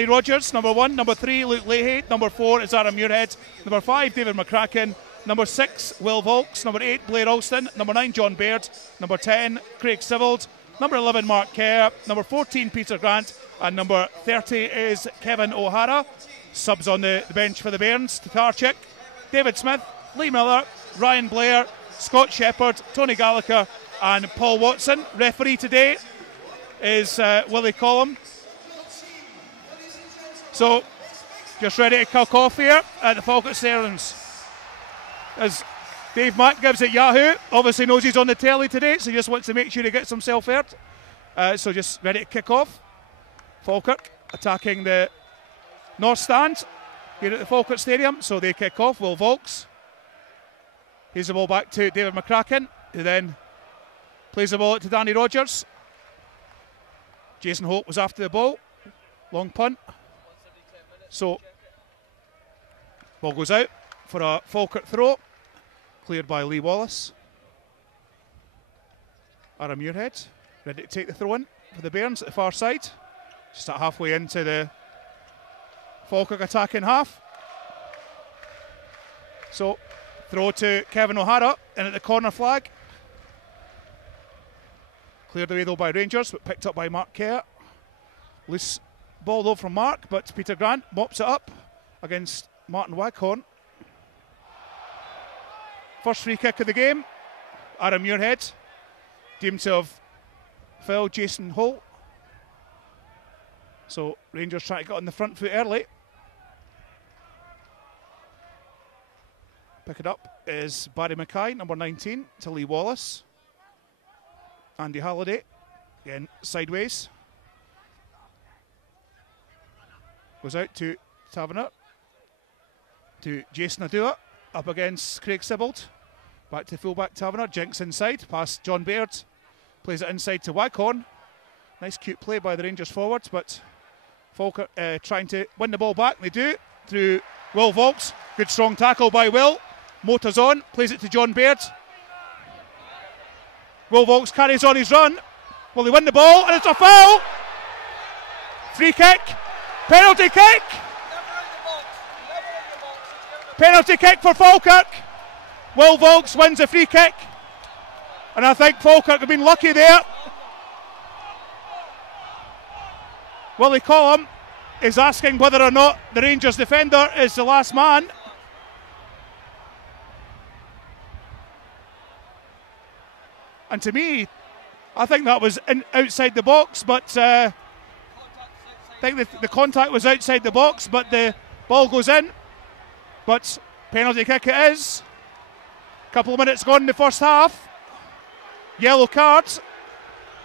Danny Rogers. Number 1. Number 3, Luke Leahy. Number 4 is Aaron Muirhead. Number 5, David McCracken. Number 6, Will Volks. Number 8, Blair Alston. Number 9, John Baird. Number 10, Craig Sivold. Number 11, Mark Kerr. Number 14, Peter Grant. And number 30 is Kevin O'Hara. Subs on the bench for the Bairns: Tatarchik, David Smith, Lee Miller, Ryan Blair, Scott Shepherd, Tony Gallagher and Paul Watson. Referee today is Willie Collum. So just ready to kick off here at the Falkirk Stadiums. As Dave Mack gives it Yahoo, obviously knows he's on the telly today, so he just wants to make sure he gets himself heard. So just ready to kick off. Falkirk attacking the north stand here at the Falkirk Stadium, so they kick off. Will Volks. Here's the ball back to David McCracken, who then plays the ball out to Danny Rogers. Jason Holt was after the ball. Long punt. So, ball goes out for a Falkirk throw. Cleared by Lee Wallace. Aaron Muirhead ready to take the throw in for the Bairns at the far side. Just at halfway into the Falkirk attacking half. So, throw to Kevin O'Hara in at the corner flag. Cleared away though by Rangers, but picked up by Mark Kerr. Loose ball though from Mark, but Peter Grant mops it up against Martin Waghorn. First free kick of the game. Aaron Muirhead deemed to have fouled Jason Holt. So Rangers trying to get on the front foot early. Pick it up is Barry Mackay, number 19, to Lee Wallace. Andy Halliday, again sideways. Goes out to Taverner. To Jason Adua, up against Craig Sibold. Back to fullback Taverner, Jinks inside, past John Baird. Plays it inside to Waghorn. Nice cute play by the Rangers forwards, but Falkirk trying to win the ball back. They do, through Will Volks. Good strong tackle by Will. Motors on, plays it to John Baird. Will Volks carries on his run. Will he win the ball? And it's a foul! Free kick. Penalty kick. Penalty kick for Falkirk. Will Volks wins the free kick. And I think Falkirk have been lucky there. Willie Collum is asking whether or not the Rangers defender is the last man. And to me, I think that was outside the box, but I think the contact was outside the box, but the ball goes in. But penalty kick it is. Couple of minutes gone in the first half. Yellow cards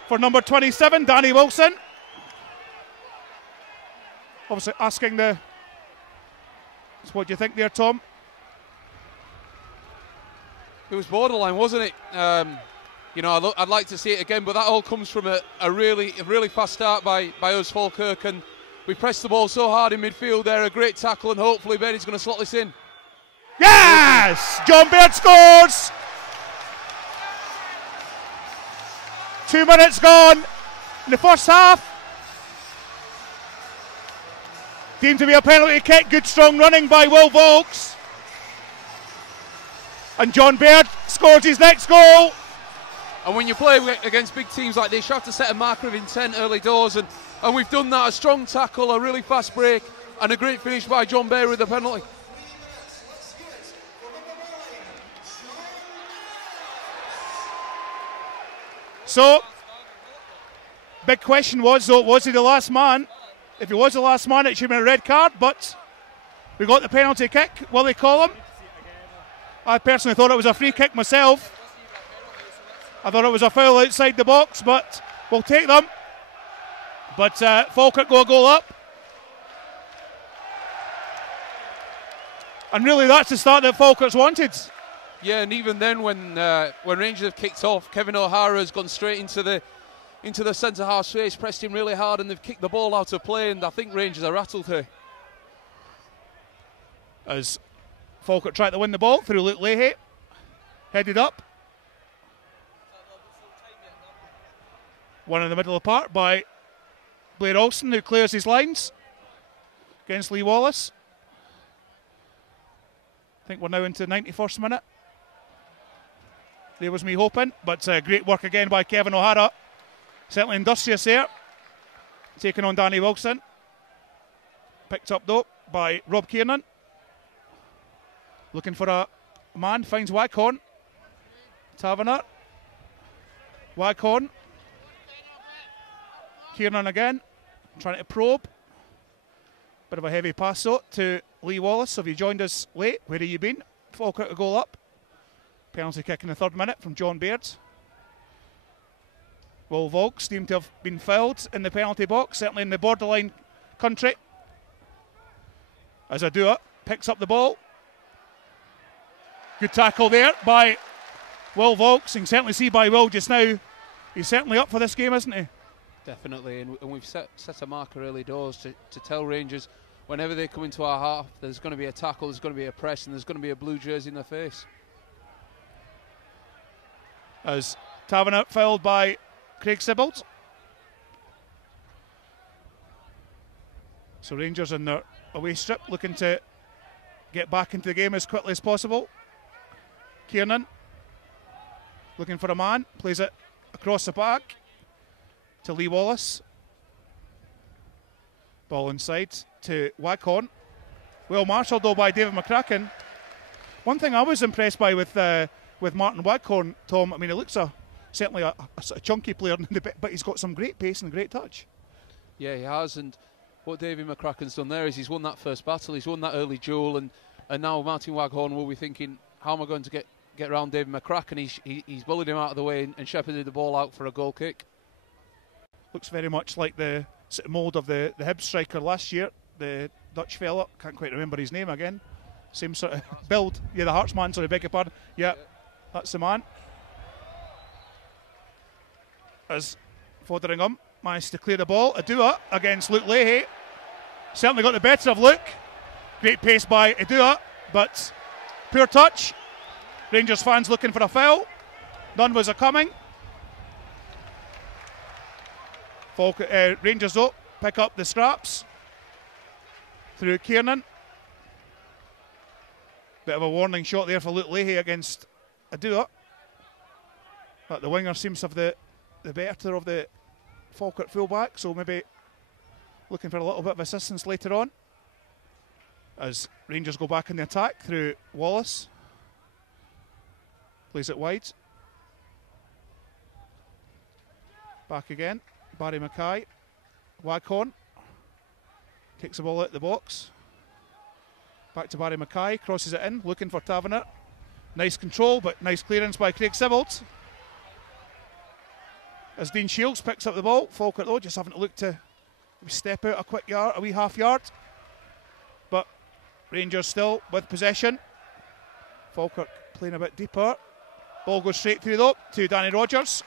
for number 27, Danny Wilson. Obviously asking the... So what do you think there, Tom? It was borderline, wasn't it? You know, I'd like to see it again, but that all comes from a really fast start by us, Falkirk, and we pressed the ball so hard in midfield there. A great tackle, and hopefully Baird is going to slot this in. Yes! John Baird scores! 2 minutes gone in the first half. Deemed to be a penalty kick. Good strong running by Will Volks. And John Baird scores his next goal. And when you play against big teams like this, you have to set a marker of intent early doors, and we've done that. A strong tackle, a really fast break, and a great finish by John Baird with the penalty. So, big question was, though, was he the last man? If he was the last man, it should have been a red card, but we got the penalty kick. Willie Collum. I personally thought it was a free kick myself. I thought it was a foul outside the box, but we'll take them. But Falkirk go a goal up. And really that's the start that Falkirk's wanted. Yeah, and even then when Rangers have kicked off, Kevin O'Hara has gone straight into the centre half space, pressed him really hard, and they've kicked the ball out of play, and I think Rangers are rattled here. As Falkirk tried to win the ball through Luke Leahy. Headed up. One in the middle of the park by Blair Alston, who clears his lines. against Lee Wallace. I think we're now into the 91st minute. There was me hoping, but great work again by Kevin O'Hara. Certainly industrious there. Taking on Danny Wilson. Picked up though by Rob Kiernan. Looking for a man, finds Waghorn. Taverner. Waghorn. Kiernan again, trying to probe. Bit of a heavy pass though to Lee Wallace. So if you joined us late, where have you been? Falkirk a goal up. Penalty kick in the 3rd minute from John Baird. Will Volks seem to have been fouled in the penalty box, certainly in the borderline country. As Adua picks up the ball. Good tackle there by Will Volks. You can certainly see by Will just now, he's certainly up for this game, isn't he? Definitely, and we've set a marker early doors to tell Rangers whenever they come into our half, there's going to be a tackle, there's going to be a press, and there's going to be a blue jersey in their face. As Taverner fouled by Craig Sibbald. So Rangers in their away strip looking to get back into the game as quickly as possible. Kiernan looking for a man, plays it across the back to Lee Wallace. Ball inside to Waghorn. Well marshalled though by David McCracken. One thing I was impressed by with Martin Waghorn, Tom, I mean, he looks certainly a sort of chunky player, but he's got some great pace and great touch. Yeah, he has, and what David McCracken's done there is he's won that first battle, he's won that early duel, and now Martin Waghorn will be thinking, how am I going to get around David McCracken? He's bullied him out of the way and shepherded the ball out for a goal kick. Looks very much like the sort of mould of the Hibs striker last year, the Dutch fella, can't quite remember his name again. Same sort of build. Yeah, the Heartsman, sorry, beg your pardon. Yeah, that's the man. As Fotheringham managed to clear the ball. Adua against Luke Leahy. Certainly got the better of Luke. Great pace by Adua, but poor touch. Rangers fans looking for a foul. None was a coming. Rangers though pick up the scraps through Kiernan. Bit of a warning shot there for Luke Leahy against Adua. But the winger seems to have the better of the Falkirk fullback, so maybe looking for a little bit of assistance later on. As Rangers go back in the attack through Wallace. Plays it wide. Back again. Barry Mackay. Waghorn. Kicks the ball out the box. Back to Barry Mackay. Crosses it in. Looking for Taverner. Nice control, but nice clearance by Craig Sibbald. As Dean Shields picks up the ball. Falkirk though just having to look to step out a quick yard, a wee half yard. But Rangers still with possession. Falkirk playing a bit deeper. Ball goes straight through though to Danny Rogers.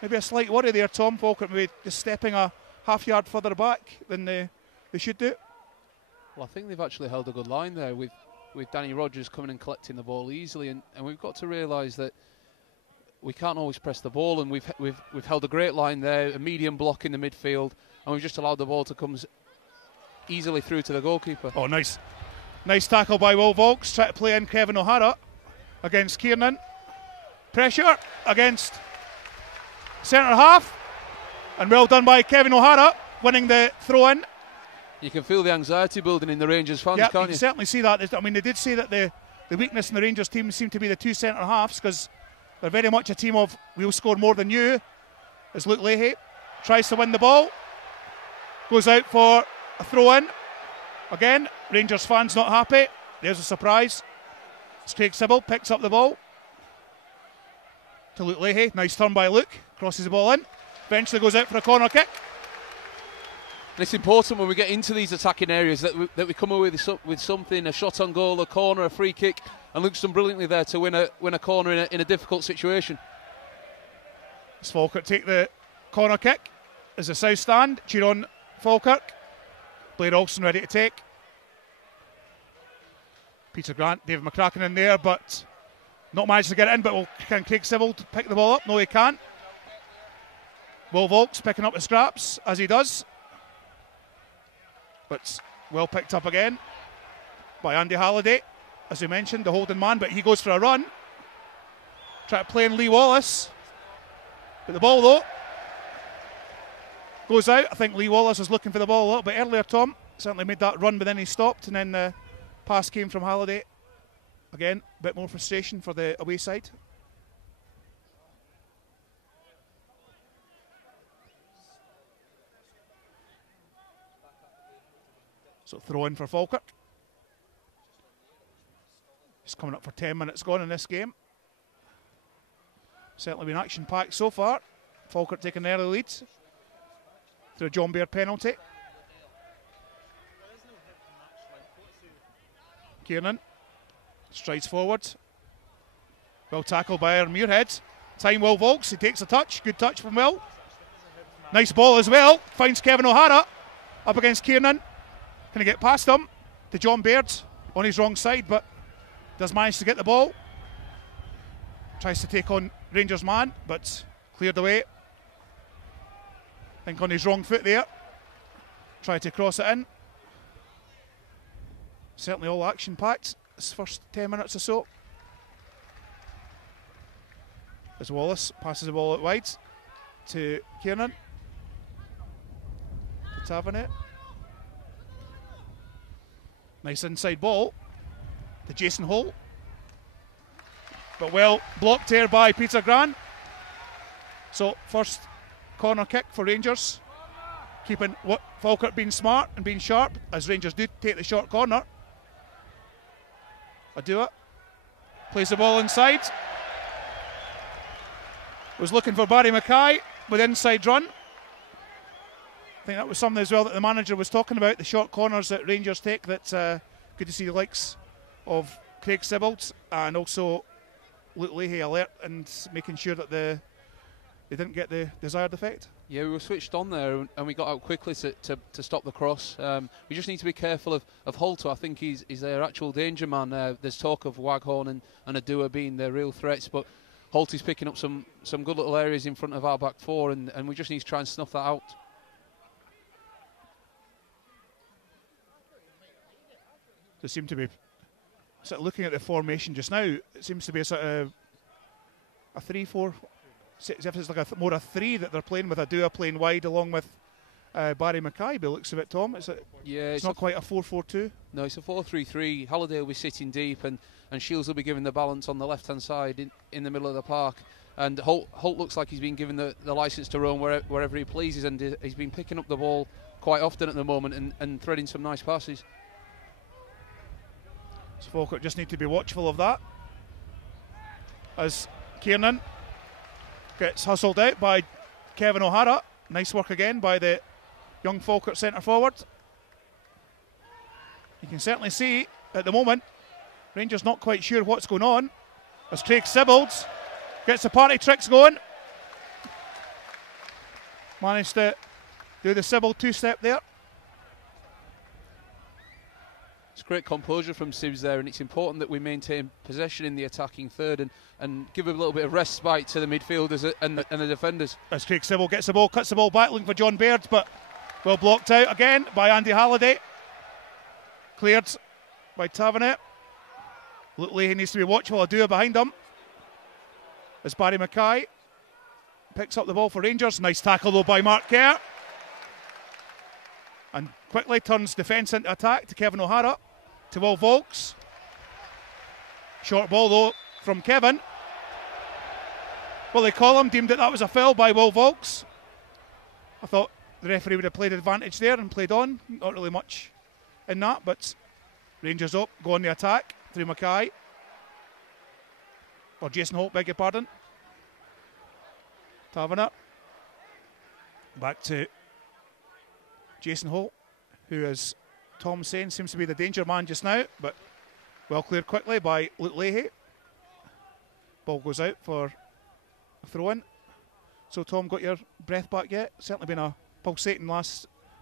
Maybe a slight worry there, Tom. Falkirk maybe just stepping a half yard further back than they should do. Well, I think they've actually held a good line there with Danny Rogers coming and collecting the ball easily, and we've got to realise that we can't always press the ball, and we've held a great line there, a medium block in the midfield, and we've just allowed the ball to come easily through to the goalkeeper. Oh, nice tackle by Will Volks. Try to play in Kevin O'Hara against Kiernan. Pressure against centre half, and well done by Kevin O'Hara, winning the throw in. You can feel the anxiety building in the Rangers fans, yeah, can't you? You Certainly see that. I mean, they did say that the weakness in the Rangers team seemed to be the two centre halves, because they're very much a team of we'll score more than you. As Luke Leahy tries to win the ball, goes out for a throw in. Again, Rangers fans not happy. There's a surprise. Craig Sibbald picks up the ball to Luke Leahy. Nice turn by Luke. Crosses the ball in. Eventually goes out for a corner kick. And it's important when we get into these attacking areas that we come away with something, a shot on goal, a corner, a free kick, and Luke's done brilliantly there to win a corner in a difficult situation. As Falkirk take the corner kick as the south stand cheer on Falkirk. Blair Olsen ready to take. Peter Grant, David McCracken in there, but not managed to get it in. But can Craig Sibbald pick the ball up? No, he can't. Will Volks picking up the scraps as he does. But well picked up again by Andy Halliday, as we mentioned, the holding man, but he goes for a run. Try to play in Lee Wallace. But the ball, though, goes out. I think Lee Wallace was looking for the ball a little bit earlier, Tom. Certainly made that run, but then he stopped, and then the pass came from Halliday. Again, a bit more frustration for the away side. So throw in for Falkirk. It's coming up for 10 minutes gone in this game. Certainly been action-packed so far. Falkirk taking an early lead through a John Baird penalty. Kiernan strides forward. Well tackled by Aaron Muirhead. Time Will Volks, he takes a touch. Good touch from Will. Nice ball as well. Finds Kevin O'Hara up against Kiernan. Can he get past him to John Baird on his wrong side, but does manage to get the ball. Tries to take on Rangers man, but cleared away. I think on his wrong foot there. Tried to cross it in. Certainly all action packed this first 10 minutes or so. As Wallace passes the ball out wide to Kiernan. To Tavernet. Nice inside ball to Jason Holt. But well blocked here by Peter Grant. So first corner kick for Rangers. Keeping Falkirk being smart and being sharp, as Rangers do take the short corner. Adua plays the ball inside. Was looking for Barry Mackay with inside run. I think that was something as well that the manager was talking about, the short corners that Rangers take. That's good to see the likes of Craig Sibbald and also Luke Leahy alert and making sure that they didn't get the desired effect. Yeah, we were switched on there and we got out quickly to stop the cross. We just need to be careful of Holter. I think he's their actual danger man. There's talk of Waghorn and Adua being their real threats, but Holter's picking up some good little areas in front of our back four, and we just need to try and snuff that out. There seem to be, sort of looking at the formation just now, it seems to be a sort of a 3-4, as if it's like more a 3 that they're playing, with Adua playing wide along with Barry Mackay, by the looks of it, Tom. It's not quite a 4-4-2. No, it's a 4-3-3. Halliday will be sitting deep, and Shields will be given the balance on the left-hand side in the middle of the park. And Holt looks like he's been given the licence to roam wherever he pleases, and he's been picking up the ball quite often at the moment and threading some nice passes. So Falkirk just need to be watchful of that. As Kiernan gets hustled out by Kevin O'Hara. Nice work again by the young Falkirk centre forward. You can certainly see at the moment Rangers not quite sure what's going on, as Craig Sibbald gets the party tricks going. Managed to do the Sibbald two-step there. It's great composure from Sibbs there, and it's important that we maintain possession in the attacking third and give a little bit of respite to the midfielders and the defenders. As Craig Sibbald gets the ball, cuts the ball back, looking for John Baird, but well blocked out again by Andy Halliday. Cleared by Tavernet. Luke Leahy needs to be watchful. Adua behind him. As Barry Mackay picks up the ball for Rangers. Nice tackle though by Mark Kerr. And quickly turns defence into attack to Kevin O'Hara, to Will Volks. Short ball though from Kevin. Willie Collum deemed that was a foul by Will Volks. I thought the referee would have played advantage there and played on. Not really much in that, but Rangers up, go on the attack through Mackay. Or Jason Holt, beg your pardon. Taverner. Back to Jason Holt, who, as Tom's saying, seems to be the danger man just now, but well cleared quickly by Luke Leahy. Ball goes out for a throw-in. So Tom, got your breath back yet? Certainly been a pulsating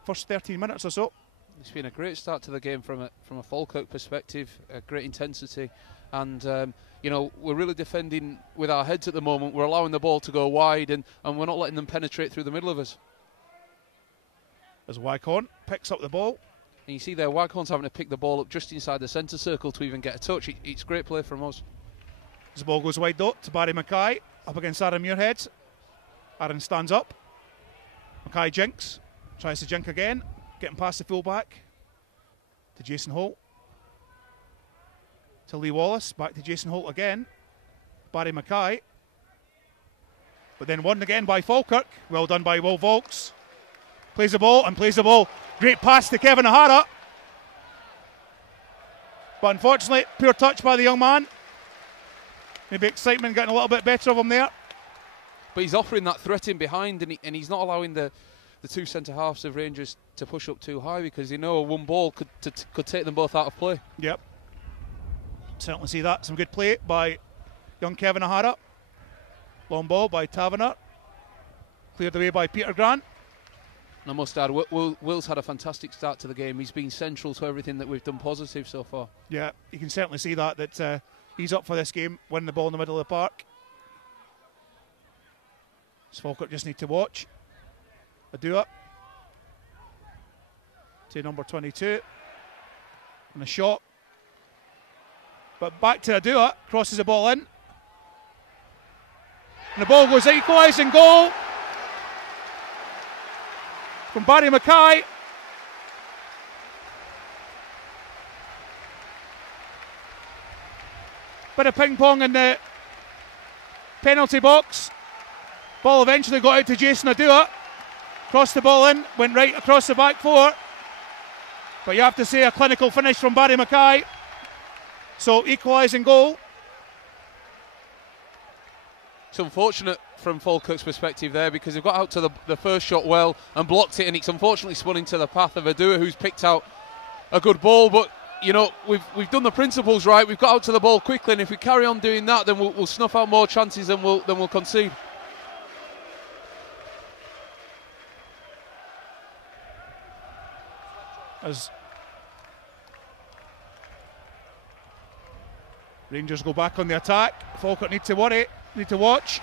first 13 minutes or so. It's been a great start to the game from a Falkirk perspective, a great intensity, and we're really defending with our heads at the moment. We're allowing the ball to go wide, and we're not letting them penetrate through the middle of us. As Wycorn picks up the ball, And you see there, Waghorn's having to pick the ball up just inside the centre circle to even get a touch. It's great play from us. As the ball goes wide though, to Barry Mackay, up against Aaron Muirhead. Aaron stands up. Mackay jinks, tries to jink again, getting past the fullback. To Jason Holt. To Lee Wallace, back to Jason Holt again. Barry Mackay. But then won again by Falkirk. Well done by Will Volks. Plays the ball and plays the ball. Great pass to Kevin O'Hara. But unfortunately, poor touch by the young man. Maybe excitement getting a little bit better of him there. But he's offering that threat in behind, and he's not allowing the two centre halves of Rangers to push up too high, because you know one ball could take them both out of play. Yep. Certainly see that. Some good play by young Kevin O'Hara. Long ball by Taverner. Cleared away by Peter Grant. And I must add, Will's had a fantastic start to the game. He's been central to everything that we've done positive so far. Yeah, you can certainly see that he's up for this game, winning the ball in the middle of the park. So Falkirk just need to watch. Adua to number 22. And a shot. But back to Adua, crosses the ball in. And the ball goes equalising goal from Barry Mackay. Bit of ping pong in the penalty box. Ball eventually got out to Jason Adua. Crossed the ball in, went right across the back four. But you have to say a clinical finish from Barry Mackay. So equalising goal. It's unfortunate from Falkirk's perspective there, because they've got out to the first shot well and blocked it, and it's unfortunately spun into the path of Adua, who's picked out a good ball. But you know, we've done the principles right. We've got out to the ball quickly, and if we carry on doing that, then we'll snuff out more chances than we'll concede. As Rangers go back on the attack, Falkirk need to worry, need to watch.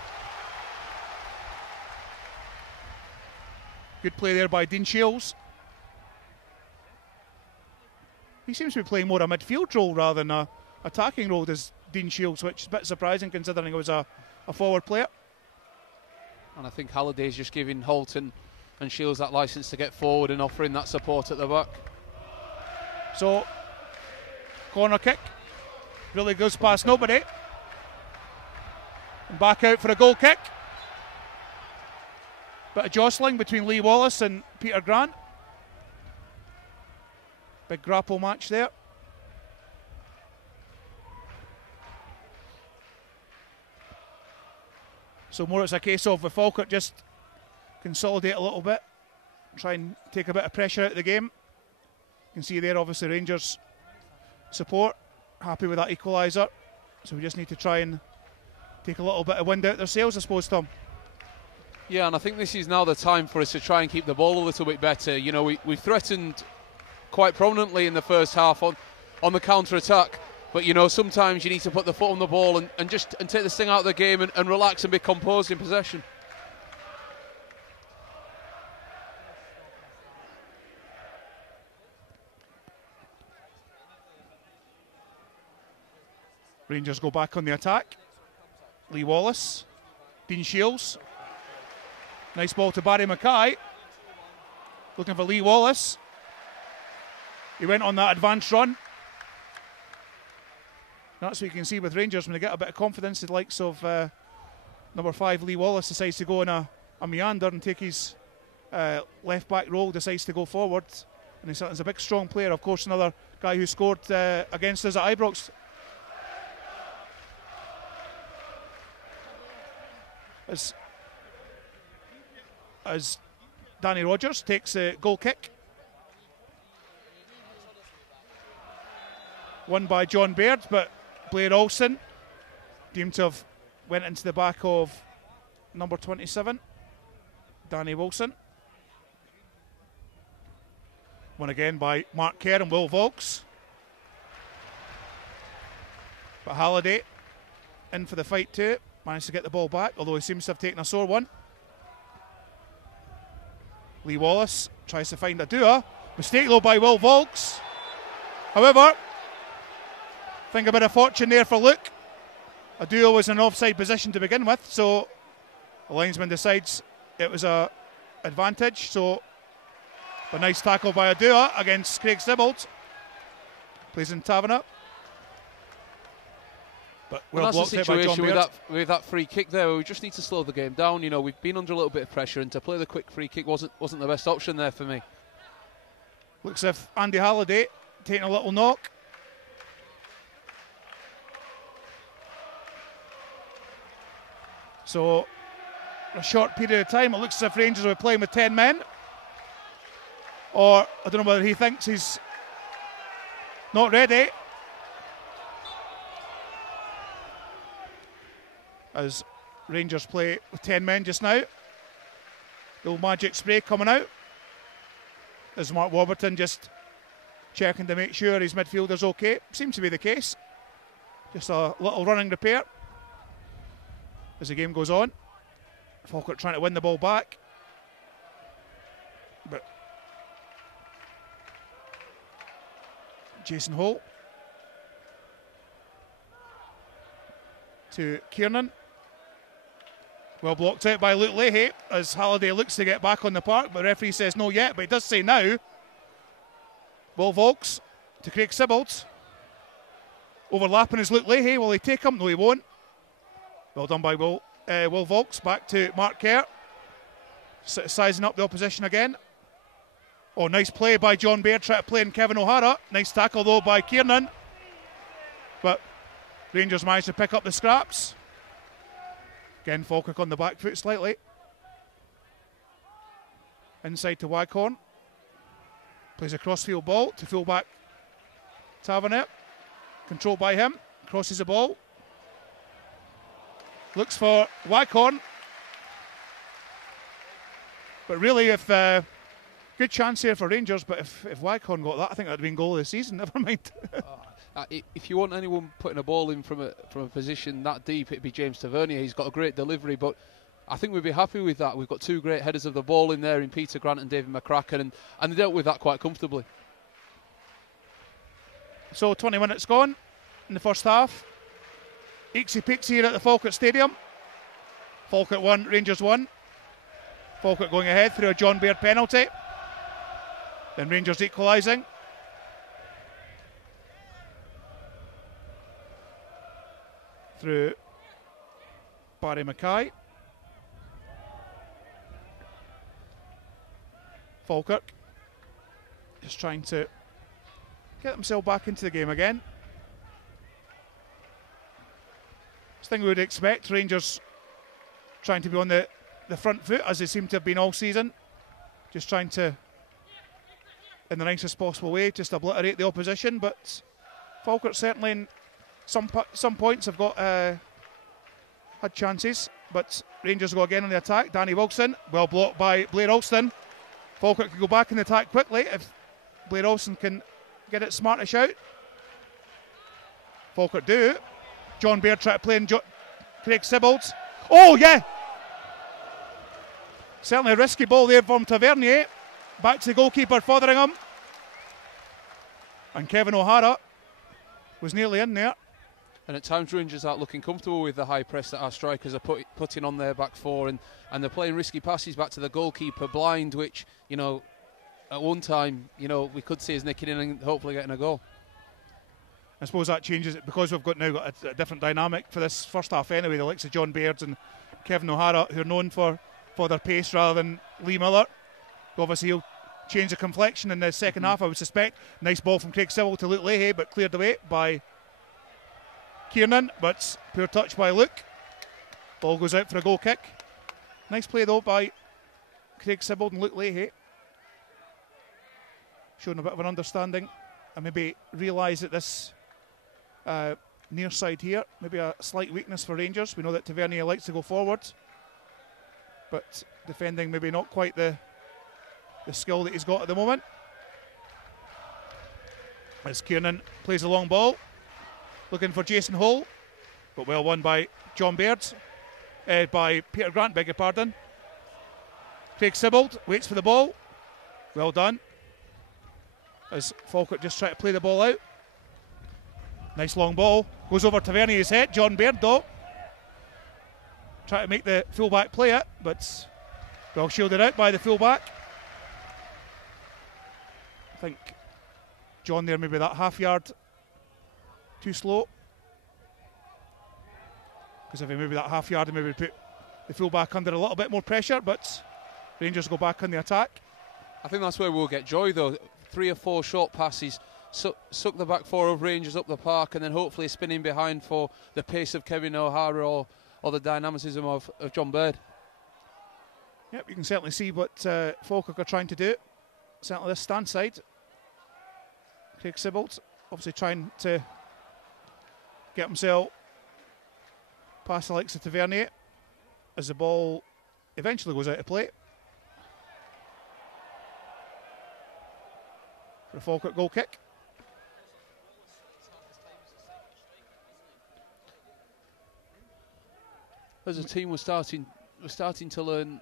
Good play there by Dean Shields. He seems to be playing more a midfield role rather than a attacking role, does Dean Shields, which is a bit surprising considering he was a forward player. And I think Halliday's just giving Holt and Shields that licence to get forward and offering that support at the back. So, corner kick, really goes past nobody. And back out for a goal kick. Bit of jostling between Lee Wallace and Peter Grant. Big grapple match there. So more it's a case of the Falkirk just consolidate a little bit, try and take a bit of pressure out of the game. You can see there obviously Rangers support, happy with that equaliser. So we just need to try and take a little bit of wind out their sails, I suppose, Tom. Yeah, and I think this is now the time for us to try and keep the ball a little bit better. You know, we threatened quite prominently in the first half on the counter-attack, but you know, sometimes you need to put the foot on the ball and take the sting out of the game and relax and be composed in possession. Rangers go back on the attack. Lee Wallace, Dean Shields. Nice ball to Barry Mackay. Looking for Lee Wallace. He went on that advanced run. That's what you can see with Rangers when they get a bit of confidence. The likes of number 5, Lee Wallace, decides to go in a meander and take his left back role, decides to go forward. And he's a big strong player. Of course, another guy who scored against us at Ibrox. As Danny Rogers takes a goal kick. Won by John Baird, but Blair Olsen deemed to have went into the back of number 27, Danny Wilson. Won again by Mark Kerr and Will Volks. But Halliday in for the fight too. Managed to get the ball back, although he seems to have taken a sore one. Lee Wallace tries to find Adua, Mistake though by Will Volks. However, I think a bit of fortune there for Luke. Adua was in an offside position to begin with, so the linesman decides it was a advantage. So a nice tackle by Adua against Craig Sibbald. Plays in Taverner. But well blocked out by John Baird. With that free kick there, we just need to slow the game down. You know, we've been under a little bit of pressure, and to play the quick free kick wasn't the best option there for me. Looks as if Andy Halliday taking a little knock. So, a short period of time, it looks as if Rangers are playing with 10 men. Or, I don't know whether he thinks he's not ready. As Rangers play with 10 men just now. The old magic spray coming out. As Mark Warburton just checking to make sure his midfielder's okay. Seems to be the case. Just a little running repair as the game goes on. Falkirk trying to win the ball back. But Jason Holt to Kiernan. Well blocked out by Luke Leahy as Halliday looks to get back on the park, but the referee says no yet, but he does say now. Will Volks to Craig Sibbald. Overlapping is Luke Leahy. Will he take him? No, he won't. Well done by Will Volks. Back to Mark Kerr. Sizing up the opposition again. Oh, nice play by John Baird, trying to play in Kevin O'Hara. Nice tackle though by Kiernan. But Rangers managed to pick up the scraps. Again, Falkirk on the back foot slightly. Inside to Waghorn. Plays a crossfield ball to fullback Taverner. Controlled by him. Crosses the ball. Looks for Waghorn. But really, if good chance here for Rangers, but if Waghorn got that, I think that would have been goal of the season. Never mind. If you want anyone putting a ball in from a position that deep, it'd be James Tavernier. He's got a great delivery, but I think we'd be happy with that. We've got two great headers of the ball in there in Peter Grant and David McCracken, and they dealt with that quite comfortably. So 20 minutes gone in the first half. Eaksy Pixie here at the Falkirk Stadium. Falkirk 1, Rangers 1. Falkirk going ahead through a John Baird penalty. Then Rangers equalising. Through Barry Mackay. Falkirk just trying to get themselves back into the game again. This thing we would expect, Rangers trying to be on the front foot as they seem to have been all season. Just trying to, in the nicest possible way, just obliterate the opposition. But Falkirk certainly in some points have got had chances, but Rangers go again on the attack. Danny Wilson, well blocked by Blair Alston. Falkirk can go back in the attack quickly if Blair Alston can get it smartish out. Falkirk do. John Baird try to play in Craig Sibbald. Oh yeah! Certainly a risky ball there from Tavernier. Back to the goalkeeper Fotheringham. And Kevin O'Hara was nearly in there. And at times Rangers aren't looking comfortable with the high press that our strikers are putting on their back four, and they're playing risky passes back to the goalkeeper blind, which, you know, at one time, you know, we could see us nicking in and hopefully getting a goal. I suppose that changes it because we've got a different dynamic for this first half anyway. The likes of John Baird and Kevin O'Hara, who are known for their pace rather than Lee Miller. Obviously he'll change the complexion in the second half, I would suspect. Nice ball from Craig Sibbald to Luke Leahy, but cleared away by Kiernan, but poor touch by Luke. Ball goes out for a goal kick. Nice play though by Craig Sibbald and Luke Leahy. Showing a bit of an understanding and maybe realise that this near side here, maybe a slight weakness for Rangers. We know that Tavernier likes to go forward, but defending maybe not quite the skill that he's got at the moment. As Kiernan plays a long ball, looking for Jason Hull, but well won by John Baird, by Peter Grant, beg your pardon. Craig Sibbald waits for the ball, well done. as Falkirk just try to play the ball out. Nice long ball. Goes over Tavernier's head. John Baird, though, try to make the fullback play it, but well shielded out by the fullback. I think John there maybe that half yard too slow. Because if he maybe that half yard, he maybe put the fullback under a little bit more pressure, but Rangers go back on the attack. I think that's where we'll get joy, though. 3 or 4 short passes, suck the back 4 of Rangers up the park, and then hopefully spinning behind for the pace of Kevin O'Hara or the dynamicism of John Baird. Yep, you can certainly see what Falkirk are trying to do. Certainly this stand side. Craig Sibbald obviously trying to get himself past the likes of Tavernier as the ball eventually goes out of play. For a Falkirk goal kick. As a team, we're starting to learn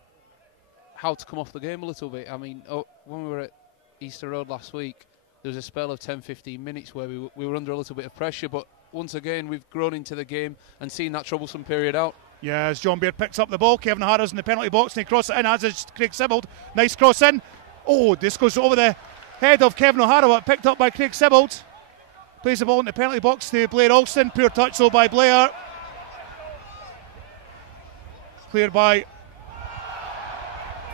how to come off the game a little bit. I mean, when we were at Easter Road last week, there was a spell of 10-15 minutes where we were under a little bit of pressure, but once again we've grown into the game and seen that troublesome period out. Yeah, as John Baird picks up the ball, Kevin O'Hara's in the penalty box and he crosses it in, as is Craig Sibbald. Nice cross in. Oh, this goes over the head of Kevin O'Hara, but picked up by Craig Sibbald. Plays the ball in the penalty box to Blair Alston. Poor touch though by Blair. Cleared by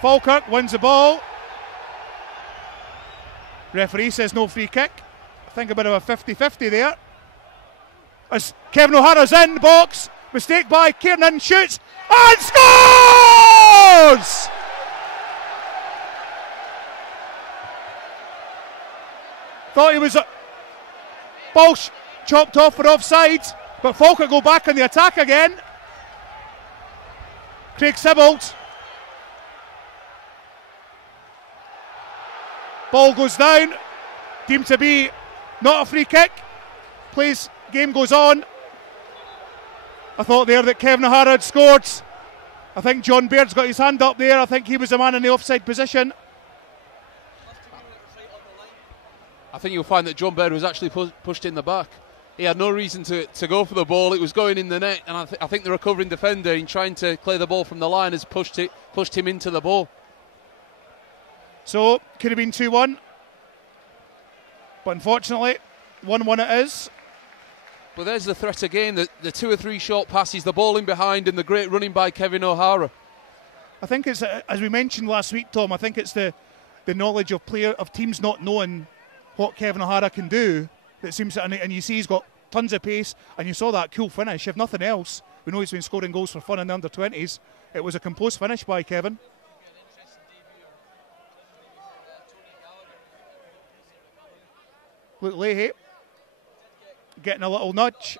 Falkirk, wins the ball. Referee says no free kick. I think a bit of a 50-50 there. As Kevin O'Hara's in the box. Mistake by Kiernan, shoots and scores! Thought he was ball chopped off for offside, but Falkirk go back on the attack again. Craig Sibbald. Ball goes down, deemed to be not a free kick. Game goes on. I thought there that Kevin O'Hara had scored. I think John Baird's got his hand up there. I think he was the man in the offside position. I think you'll find that John Baird was actually pushed in the back. He had no reason to go for the ball. It was going in the net, and I think the recovering defender, in trying to clear the ball from the line, has pushed him into the ball. So, could have been 2-1. But unfortunately, 1-1 it is. But there's the threat again, the 2 or 3 short passes, the ball in behind, and the great running by Kevin O'Hara. I think it's, as we mentioned last week, Tom, I think it's the knowledge of teams not knowing what Kevin O'Hara can do that seems to, and you see he's got tons of pace, and you saw that cool finish. If nothing else, we know he's been scoring goals for fun in the under-20s. It was a composed finish by Kevin. Luke Leahy getting a little nudge.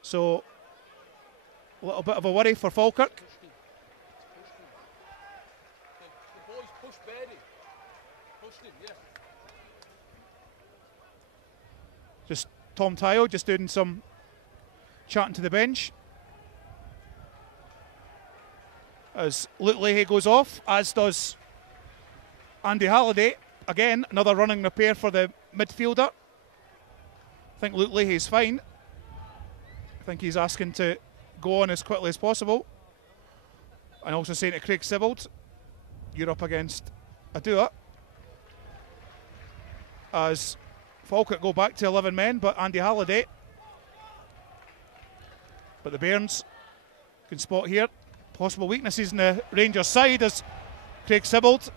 So, a little bit of a worry for Falkirk. Just Tom Tyo just doing some chatting to the bench. As Luke Leahy goes off, as does Andy Halliday. Again, another running repair for the midfielder. I think Luke Leahy's fine. I think he's asking to go on as quickly as possible. And also saying to Craig Sibbald, you're up against a doer. As Falkirk go back to 11 men, but Andy Halliday. But the Bairns can spot here possible weaknesses in the Rangers side as Craig Sibbald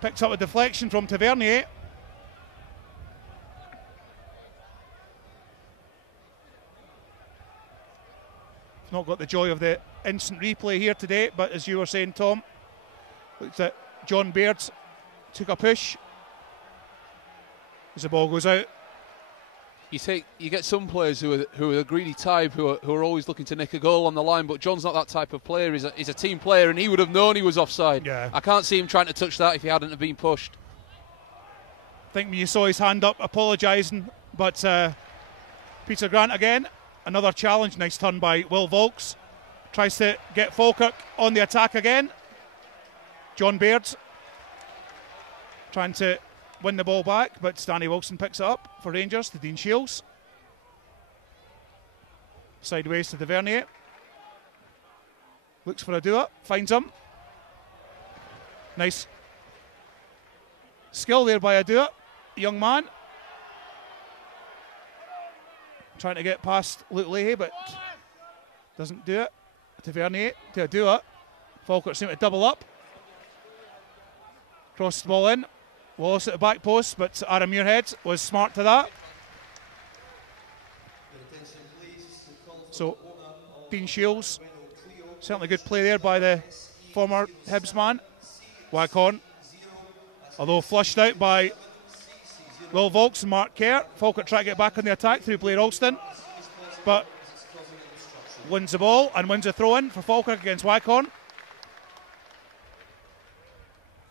picks up a deflection from Tavernier. Not got the joy of the instant replay here today, but as you were saying, Tom, looks at John Baird took a push as the ball goes out. You get some players who are the greedy type, who are always looking to nick a goal on the line, but John's not that type of player. He's a team player, and he would have known he was offside. Yeah. I can't see him trying to touch that if he hadn't have been pushed. I think when you saw his hand up apologising, but Peter Grant again, another challenge. Nice turn by Will Volks. Tries to get Falkirk on the attack again. John Baird. trying to win the ball back, but Danny Wilson picks it up for Rangers to Dean Shields. Sideways to Tavernier. Looks for a do-up, finds him. Nice skill there by a do-up, young man. Trying to get past Luke Leahy, but doesn't do it. Tavernier to a do-up. Falkirk seem to double up. Cross the ball in. Wallace at the back post, but Aaron Muirhead was smart to that. So, Dean Shields, certainly good play there by the former Hibs man. Waghorn, although flushed out by Will Volks and Mark Kerr. Falkirk try to get back on the attack through Blair Alston, but wins the ball and wins a throw-in for Falkirk against Waghorn.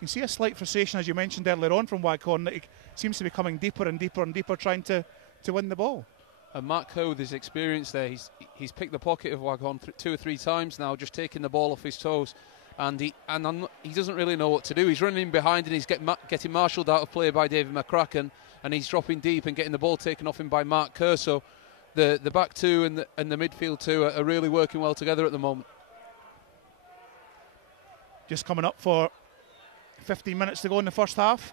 You can see a slight frustration, as you mentioned earlier on, from Waghorn, that he seems to be coming deeper and deeper and deeper, trying to win the ball. And Matt Coe, with his experience there, he's picked the pocket of Waghorn 2 or 3 times now, just taking the ball off his toes, and he doesn't really know what to do. He's running in behind and he's getting marshalled out of play by David McCracken, and he's dropping deep and getting the ball taken off him by Mark Kerr. So the back two and the midfield two are really working well together at the moment. Just coming up for 15 minutes to go in the first half.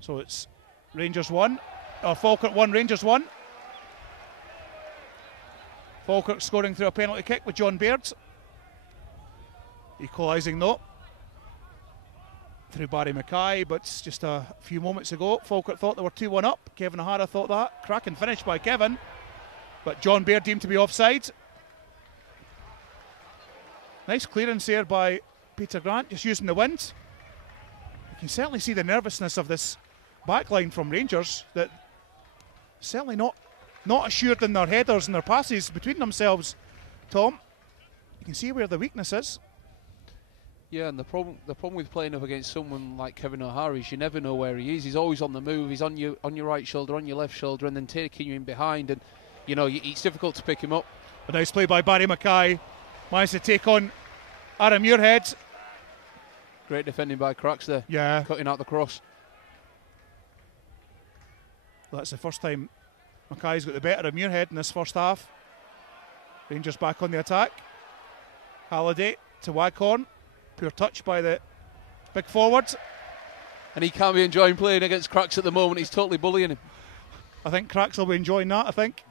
So it's Rangers 1, or Falkirk 1, Rangers 1. Falkirk scoring through a penalty kick with John Baird. Equalising though through Barry Mackay, but just a few moments ago Falkirk thought they were 2-1 up. Kevin O'Hara thought that. Cracking finish by Kevin, but John Baird deemed to be offside. Nice clearance there by Peter Grant, just using the wind. You can certainly see the nervousness of this backline from Rangers, that certainly not assured in their headers and their passes between themselves, Tom. You can see where the weakness is. Yeah, and the problem with playing up against someone like Kevin O'Hara is you never know where he is. He's always on the move. He's on your right shoulder, on your left shoulder, and then taking you in behind. And you know it's difficult to pick him up. A nice play by Barry Mackay. Managed to take on Aaron Muirhead. Great defending by Cracks there. Yeah, cutting out the cross. That's the first time Mackay's got the better of Muirhead in this first half. Rangers back on the attack. Halliday to Waghorn. Poor touch by the big forward. And he can't be enjoying playing against Cracks at the moment. He's totally bullying him. I think Cracks will be enjoying that, I think.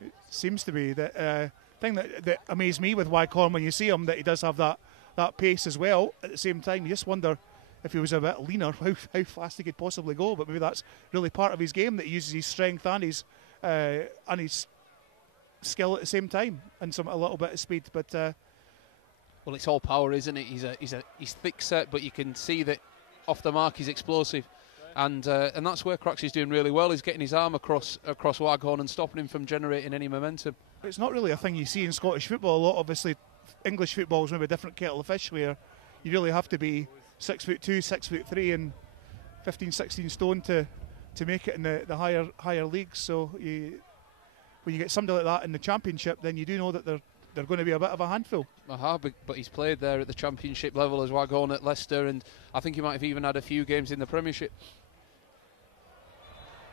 It seems to be the thing that amazed me with Waghorn when you see him, that he does have that pace as well. At the same time, you just wonder if he was a bit leaner, how fast he could possibly go. But maybe that's really part of his game, that he uses his strength and his skill at the same time, and a little bit of speed. But well, it's all power, isn't it? He's thick set, but you can see that off the mark he's explosive, and that's where Cracks is doing really well. He's getting his arm across Waghorn and stopping him from generating any momentum. It's not really a thing you see in Scottish football a lot. Obviously, English football is maybe a different kettle of fish, where you really have to be 6'2", 6'3", and 15, 16 stone to make it in the higher leagues. So when you get somebody like that in the Championship, then you do know that they're going to be a bit of a handful. But he's played there at the Championship level as Waghorn at Leicester, and I think he might have even had a few games in the Premiership.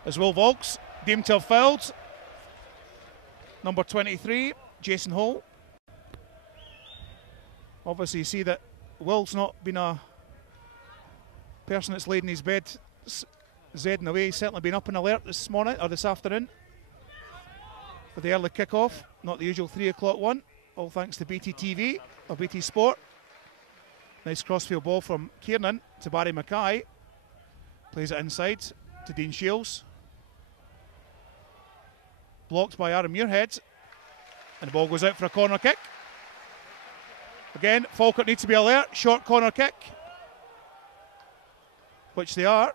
As Will Volks deemed to have fouled. Number 23, Jason Hall. Obviously, you see that Will's not been a person that's laid in his bed Z in a way. He's certainly been up and alert this morning, or this afternoon, for the early kick-off. Not the usual 3 o'clock one, all thanks to BT TV, or BT Sport. Nice crossfield ball from Kiernan to Barry Mackay. Plays it inside to Dean Shields. Blocked by Aaron Muirhead, and the ball goes out for a corner kick. Again, Falkirk needs to be alert. Short corner kick, which they are.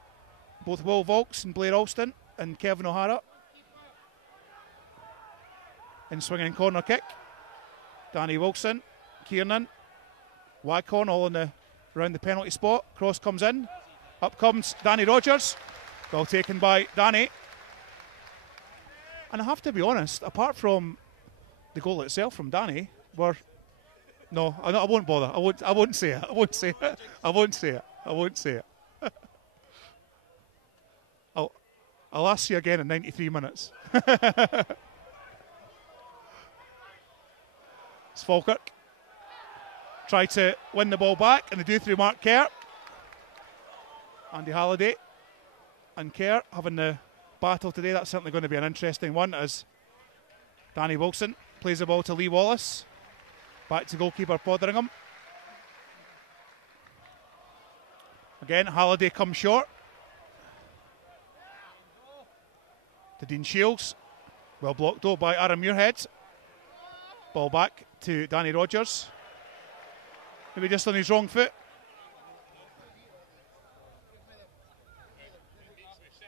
Both Will Volks and Blair Alston and Kevin O'Hara. In swinging corner kick, Danny Wilson, Kiernan, Waghorn all around the penalty spot. Cross comes in. Up comes Danny Rogers. Well taken by Danny. And I have to be honest, apart from the goal itself from Danny, were No, I won't bother. I won't say it. I won't say it. I won't say it. I won't say it. I'll ask you again in 93 minutes. It's Falkirk. Try to win the ball back, and they do through Mark Kerr. Andy Halliday and Kerr having the battle today. That's certainly going to be an interesting one as Danny Wilson plays the ball to Lee Wallace. Back to goalkeeper Potheringham. Again, Halliday comes short. To Dean Shields. Well blocked though by Aaron Muirhead. Ball back to Danny Rogers. Maybe just on his wrong foot.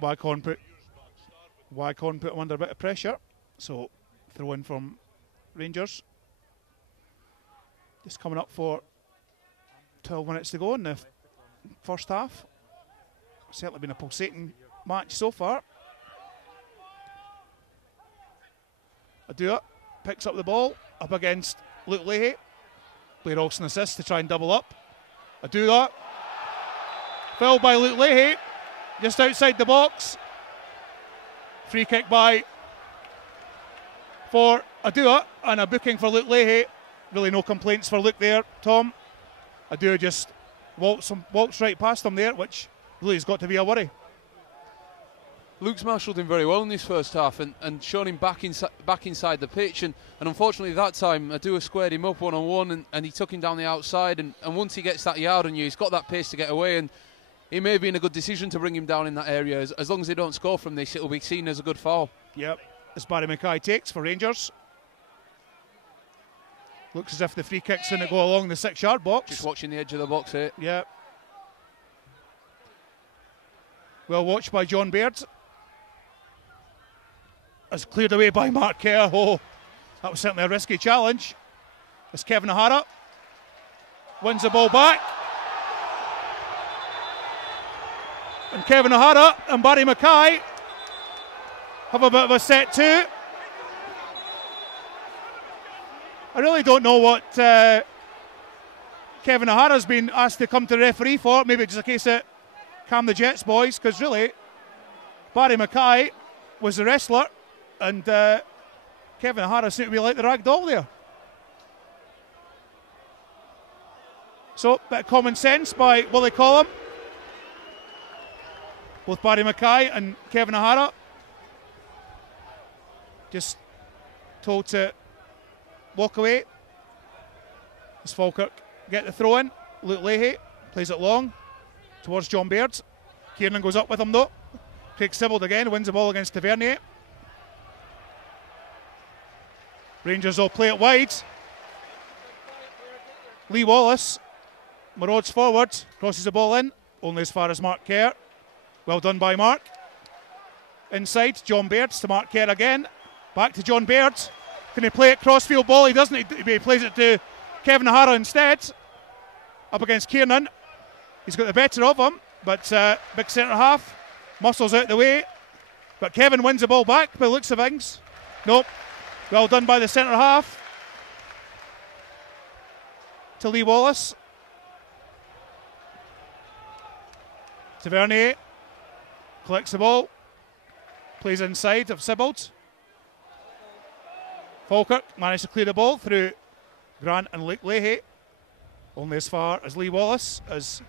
Waghorn put him under a bit of pressure. So throw in from Rangers. Just coming up for 12 minutes to go in the first half. Certainly been a pulsating match so far. Adua picks up the ball up against Luke Leahy. Blair Olsen assists to try and double up. Adua fouled by Luke Leahy just outside the box. Free kick for Adua and a booking for Luke Leahy. Really no complaints for Luke there, Tom. Adua just walks right past him there, which really has got to be a worry. Luke's marshalled him very well in this first half and shown him back inside the pitch, and unfortunately that time Adua squared him up one-on-one and he took him down the outside, and once he gets that yard on you, he's got that pace to get away, and it may have been a good decision to bring him down in that area. As long as they don't score from this, it'll be seen as a good foul. Yep, as Barry Mackay takes for Rangers. Looks as if the free kick's going to go along the 6-yard box. Just watching the edge of the box here. Yep. Well watched by John Baird. As cleared away by Mark Kerr. Oh, that was certainly a risky challenge. As Kevin O'Hara wins the ball back. And Kevin O'Hara and Barry Mackay have a bit of a set too. I really don't know what Kevin O'Hara's been asked to come to referee for. Maybe it's just a case of calm the Jets, boys, because really Barry Mackay was the wrestler and Kevin O'Hara seemed to be like the rag doll there. So, bit of common sense by Willie Collum. Both Barry Mackay and Kevin O'Hara just told to walk away. As Falkirk get the throw in. Luke Leahy plays it long towards John Baird. Kiernan goes up with him though. Craig Sibbald again wins the ball against Tavernier. Rangers will play it wide. Lee Wallace marauds forward, crosses the ball in, only as far as Mark Kerr. Well done by Mark. Inside, John Baird to Mark Kerr again. Back to John Baird. Can he play it crossfield ball? He doesn't. He plays it to Kevin O'Hara instead. Up against Kiernan. He's got the better of him, but big centre half. Muscles out the way. But Kevin wins the ball back by the looks of things. Nope. Well done by the centre half. To Lee Wallace. Tavernier collects the ball. Plays inside of Sibbald. Falkirk managed to clear the ball through Grant and Luke Leahy. Only as far as Lee Wallace, as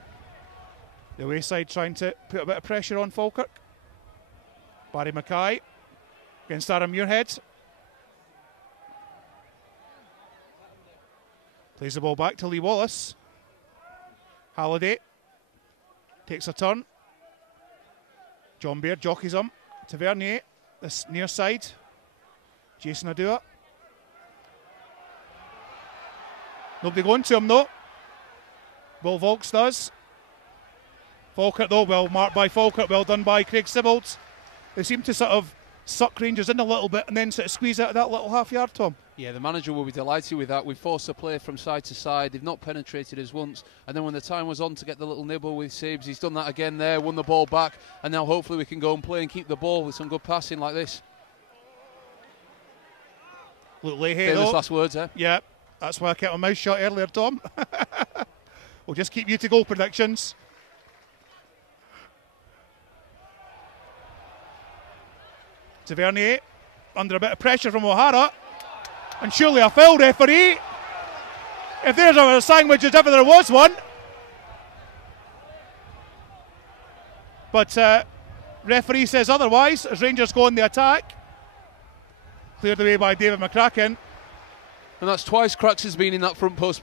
the away side trying to put a bit of pressure on Falkirk. Barry Mackay against Aaron Muirhead. Plays the ball back to Lee Wallace. Halliday takes a turn. John Baird jockeys him. Tavernier, this near side. Jason Adua. Nobody going to him though. Will Volks does. Falkirk though, well marked by Falkirk, well done by Craig Sibbald. They seem to sort of suck Rangers in a little bit and then sort of squeeze out of that little half yard, Tom. Yeah, the manager will be delighted with that. We've forced the play from side to side. They've not penetrated us once. And then when the time was on to get the little nibble with Sabes, he's done that again there, won the ball back. And now hopefully we can go and play and keep the ball with some good passing like this. Luke Leahy Famous though. last words, eh? Yeah. That's why I kept my mouth shut earlier, Tom. We'll just keep you to goal predictions. Tavernier under a bit of pressure from O'Hara. And surely a foul, referee. If there's a sandwich, as ever there was one. But referee says otherwise as Rangers go on the attack. Cleared away by David McCracken. And that's twice Cracks has been in that front post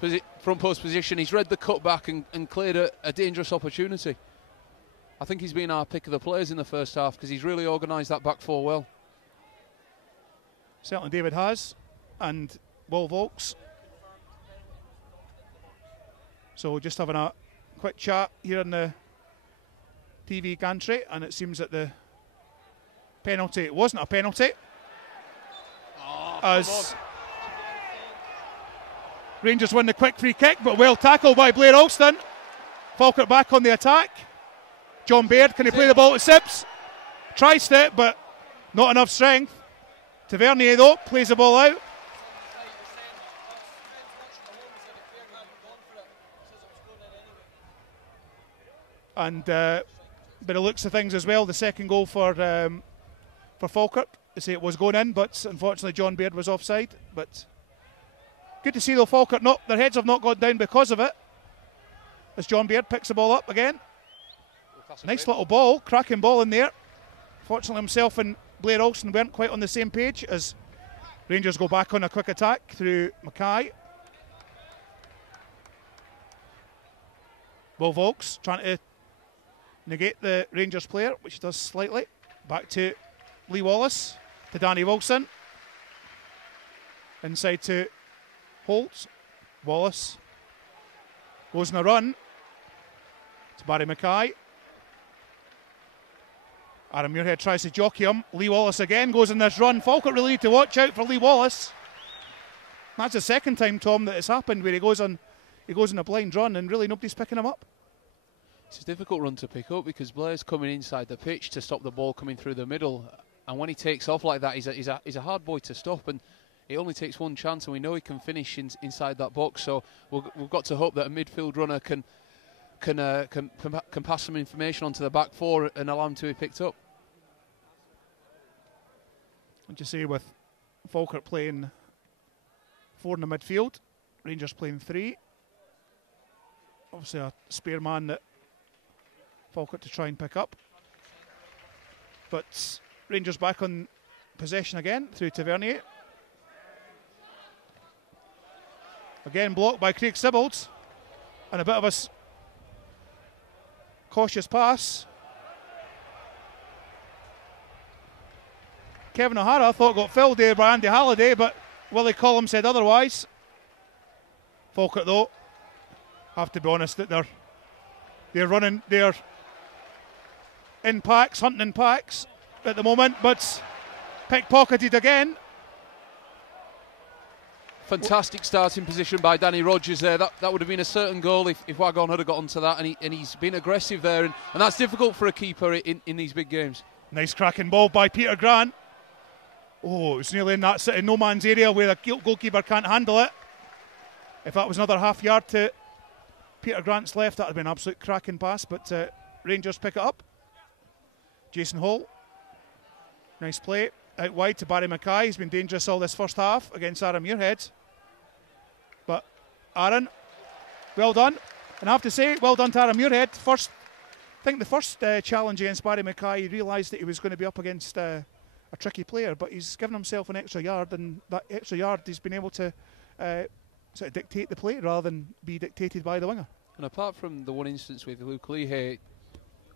position. He's read the cutback and cleared a dangerous opportunity. I think he's been our pick of the players in the first half because he's really organised that back four well. Certainly David has, and Will Volks. So just having a quick chat here in the TV gantry, and it seems that the penalty, it wasn't a penalty. As Rangers win the quick free kick, but well tackled by Blair Alston. Falkirk back on the attack. John Baird, can he play the ball to Sips? Tries to, but not enough strength. Tavernier though, plays the ball out. And by the looks of things as well, the second goal for Falkirk, they say it was going in, but unfortunately John Baird was offside. But good to see though Falkirk, their heads have not gone down because of it. As John Baird picks the ball up again. Nice little ball, cracking ball in there. Fortunately himself and Blair Alston weren't quite on the same page as Rangers go back on a quick attack through Mackay. Will Volks trying to negate the Rangers player, which he does slightly. Back to Lee Wallace, to Danny Wilson. Inside to Holt. Wallace goes on a run to Barry Mackay. Aaron Muirhead tries to jockey him. Lee Wallace again goes on this run. Falkirk really need to watch out for Lee Wallace. That's the second time, Tom, that it's happened where he goes on a blind run and really nobody's picking him up. It's a difficult run to pick up because Blair's coming inside the pitch to stop the ball coming through the middle, and when he takes off like that, he's a hard boy to stop, and it only takes one chance, and we know he can finish inside that box. So we've got to hope that a midfield runner can pass some information onto the back four and allow him to be picked up. What do you say with Falkirk playing 4 in the midfield, Rangers playing 3? Obviously a spare man that Falkirk to try and pick up. But Rangers back on possession again through Tavernier. Again blocked by Craig Sibbald. And a bit of a cautious pass. Kevin O'Hara thought got filled there by Andy Halliday, but Willie Collum said otherwise. Falkirk though, have to be honest that they're running, they're in packs, hunting in packs at the moment, but pickpocketed again. Fantastic starting position by Danny Rogers there. That would have been a certain goal if Wagon had got onto that, and he's been aggressive there, and that's difficult for a keeper in these big games. Nice cracking ball by Peter Grant. Oh, it was nearly in that sort of no man's area where the goalkeeper can't handle it. If that was another half yard to Peter Grant's left, that would have been an absolute cracking pass, but Rangers pick it up. Jason Hall, nice play out wide to Barry Mackay. He's been dangerous all this first half against Aaron Muirhead. But Aaron, well done. And I have to say, well done to Aaron Muirhead. I think the first challenge against Barry Mackay, he realised that he was going to be up against a tricky player, but he's given himself an extra yard, and that extra yard he's been able to sort of dictate the play rather than be dictated by the winger. And apart from the one instance with Luke Leahy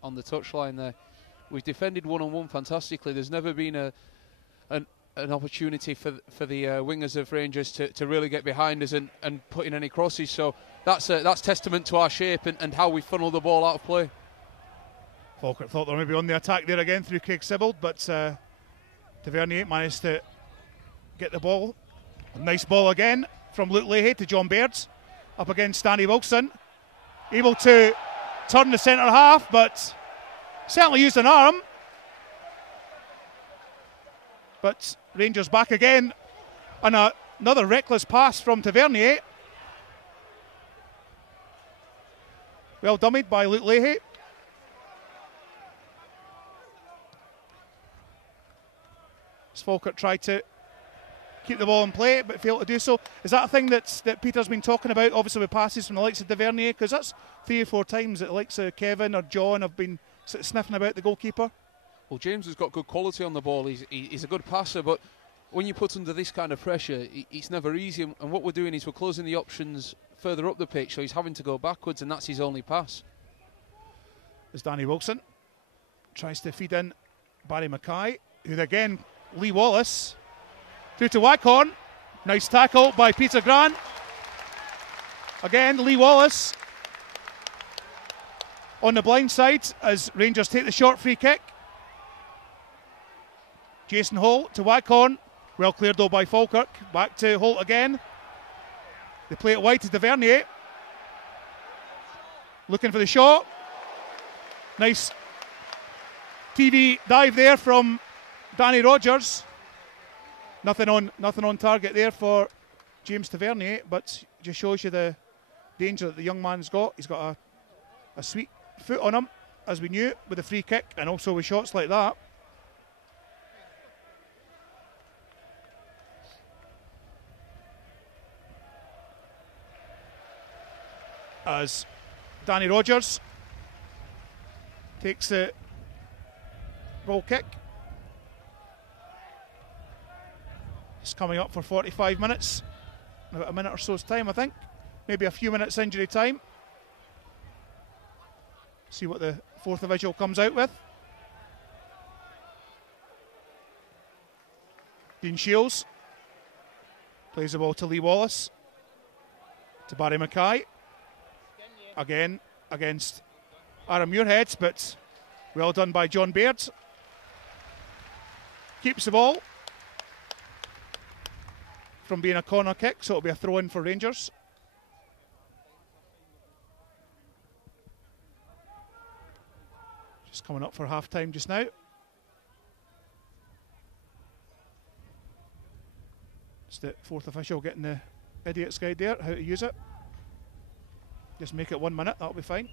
on the touchline there, we've defended one-on-one fantastically. There's never been an opportunity for the wingers of Rangers to really get behind us and put in any crosses. So that's testament to our shape and how we funnel the ball out of play. Falkirk thought they were maybe on the attack there again through Craig Sibbald, but Tavernier managed to get the ball. A nice ball again from Luke Leahy to John Baird up against Danny Wilson. Able to turn the centre half, but certainly used an arm. But Rangers back again, and Another reckless pass from Tavernier. Well dummied by Luke Leahy. Falkirk tried to keep the ball in play but failed to do so. Is that a thing that Peter's been talking about, obviously with passes from the likes of Tavernier? Because that's 3 or 4 times that the likes of Kevin or John have been sort of sniffing about the goalkeeper. Well, James has got good quality on the ball. He's a good passer, but when you put under this kind of pressure, it's never easy. And what we're doing is we're closing the options further up the pitch, so he's having to go backwards, and that's his only pass. As Danny Wilson tries to feed in Barry Mackay, who again, Lee Wallace through to Waghorn. Nice tackle by Peter Grant. Again, Lee Wallace on the blind side as Rangers take the short free kick. Jason Holt to Waghorn. Well cleared though by Falkirk. Back to Holt again. They play it wide to Tavernier. Looking for the shot. Nice TV dive there from Danny Rogers. Nothing on target there for James Tavernier, but just shows you the danger that the young man's got. He's got a sweet foot on him, as we knew, with a free kick and also with shots like that. As Danny Rogers takes the goal kick. It's coming up for 45 minutes. In about a minute or so's time, I think. Maybe a few minutes injury time. See what the fourth official comes out with. Dean Shields plays the ball to Lee Wallace. To Barry Mackay. Again against Aaron Muirhead, but well done by John Baird. Keeps the ball from being a corner kick, so it'll be a throw-in for Rangers. Just coming up for half-time just now. It's the fourth official getting the idiot's guide there, how to use it. Just make it 1 minute, that'll be fine.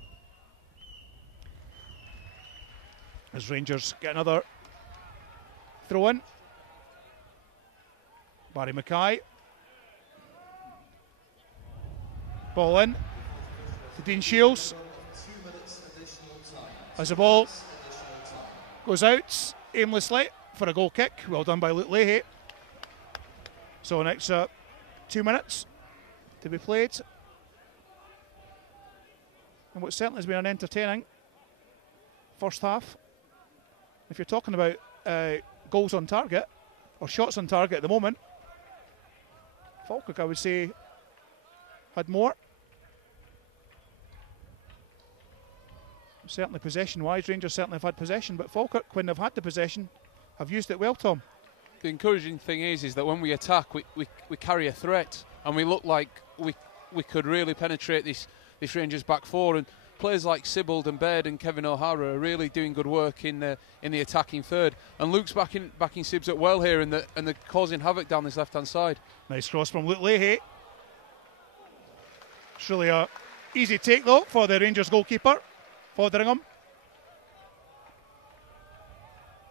As Rangers get another throw-in. Barry Mackay. Ball in to Dean Shields. As the ball goes out aimlessly for a goal kick. Well done by Luke Leahy. So an extra 2 minutes to be played. And what certainly has been an entertaining first half. If you're talking about goals on target or shots on target at the moment, Falkirk, I would say, had more. Certainly possession-wise, Rangers certainly have had possession, but Falkirk, when they've had the possession, have used it well, Tom. The encouraging thing is that when we attack, we carry a threat, and we look like we could really penetrate this Rangers back four, and players like Sibbald and Baird and Kevin O'Hara are really doing good work in the attacking third. And Luke's backing Sibbs up well here, and they're causing havoc down this left-hand side. Nice cross from Luke Leahy. It's really a easy take though for the Rangers goalkeeper, Fotheringham.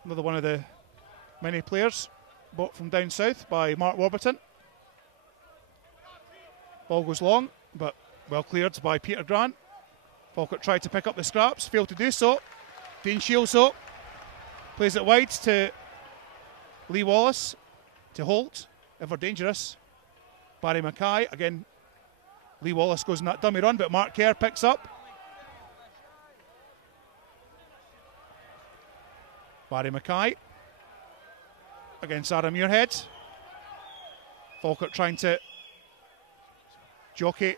Another one of the many players bought from down south by Mark Warburton. Ball goes long, but well cleared by Peter Grant. Falkirk tried to pick up the scraps, failed to do so. Dean Shields though plays it wide to Lee Wallace, to Holt, ever dangerous. Barry Mackay, again Lee Wallace goes in that dummy run, but Mark Kerr picks up. Barry Mackay against Aaron Muirhead. Falkirk trying to jockey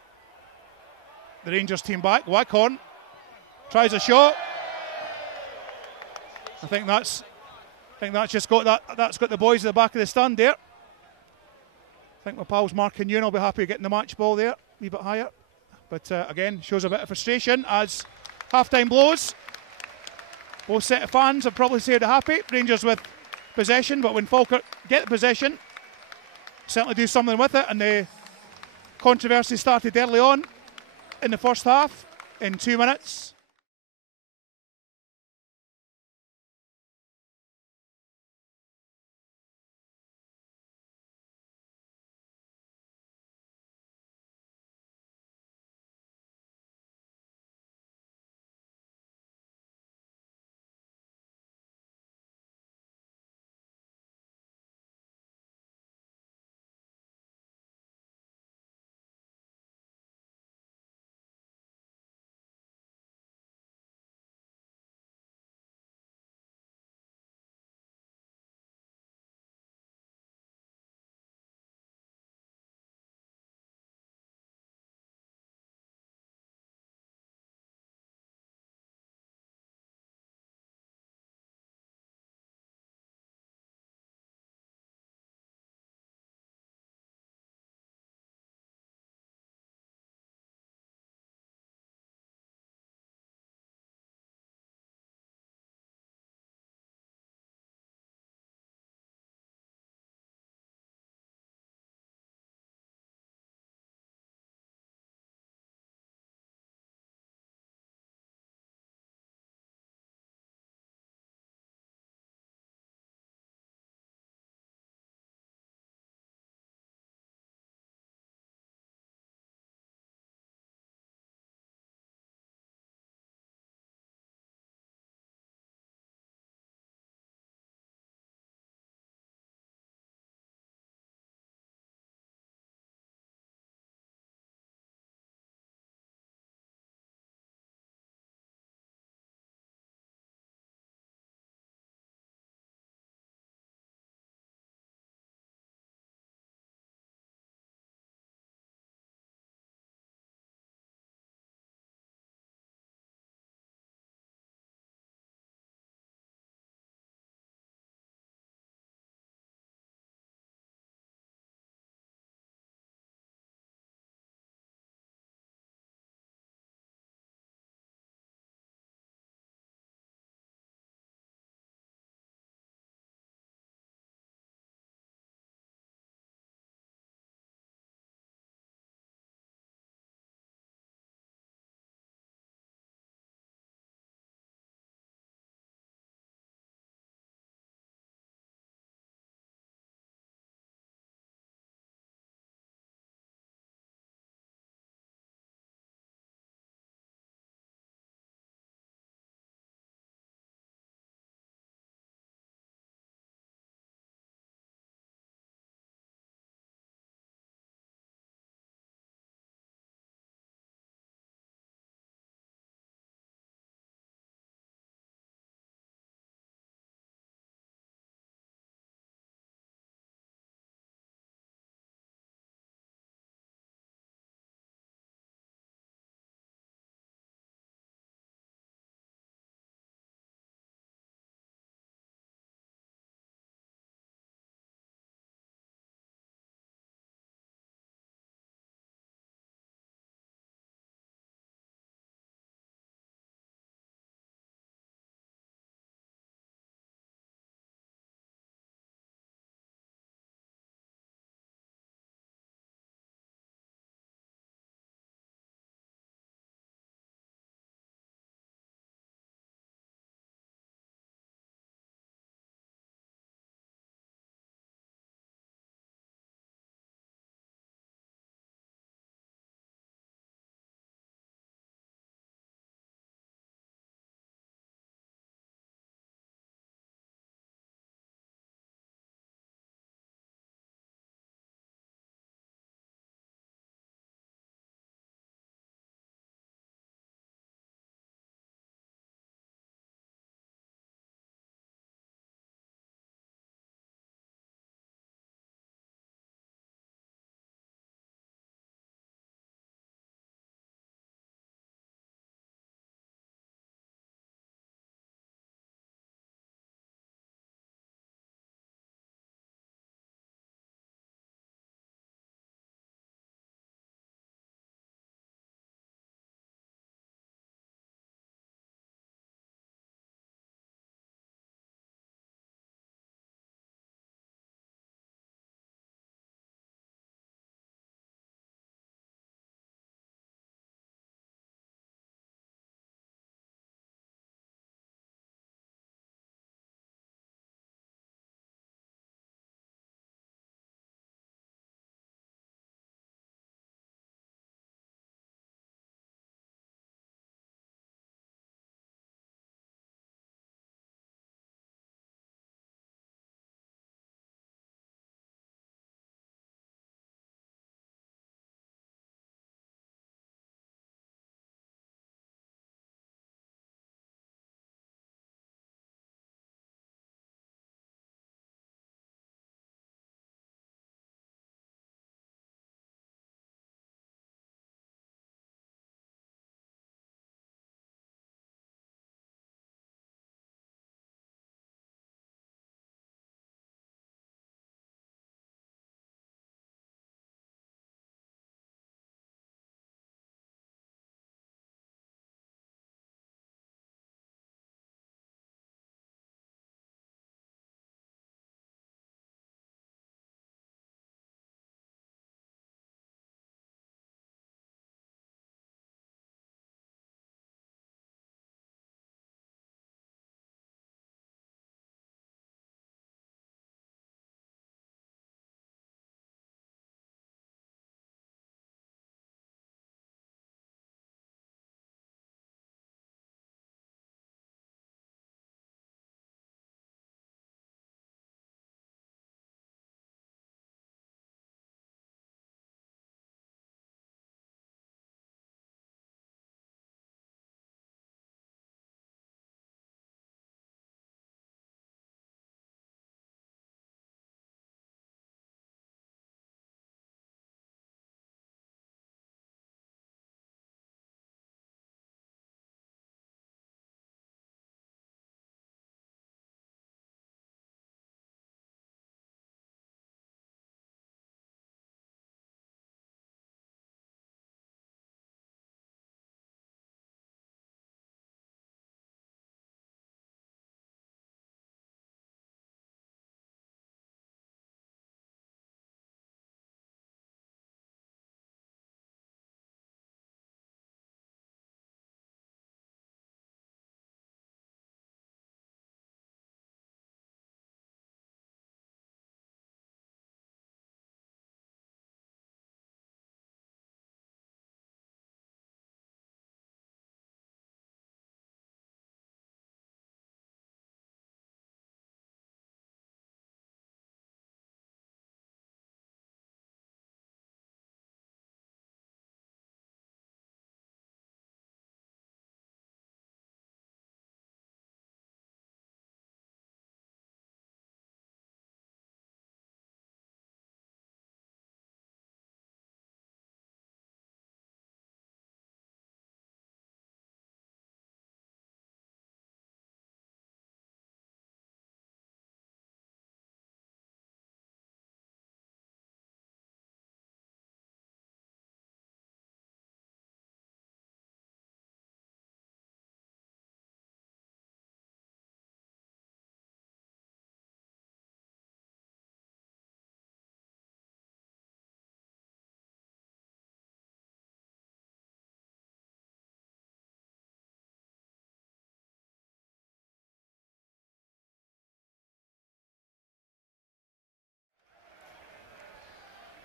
the Rangers team back. Waghorn tries a shot. I think that's just got that. That's got the boys at the back of the stand there. I think my pals Mark and Ewan will be happy getting the match ball there, a wee bit higher. But again, shows a bit of frustration as half-time blows. Both set of fans have probably said they're happy. Rangers with possession, but when Falkirk get the possession, certainly do something with it. And the controversy started early on in the first half, in 2 minutes.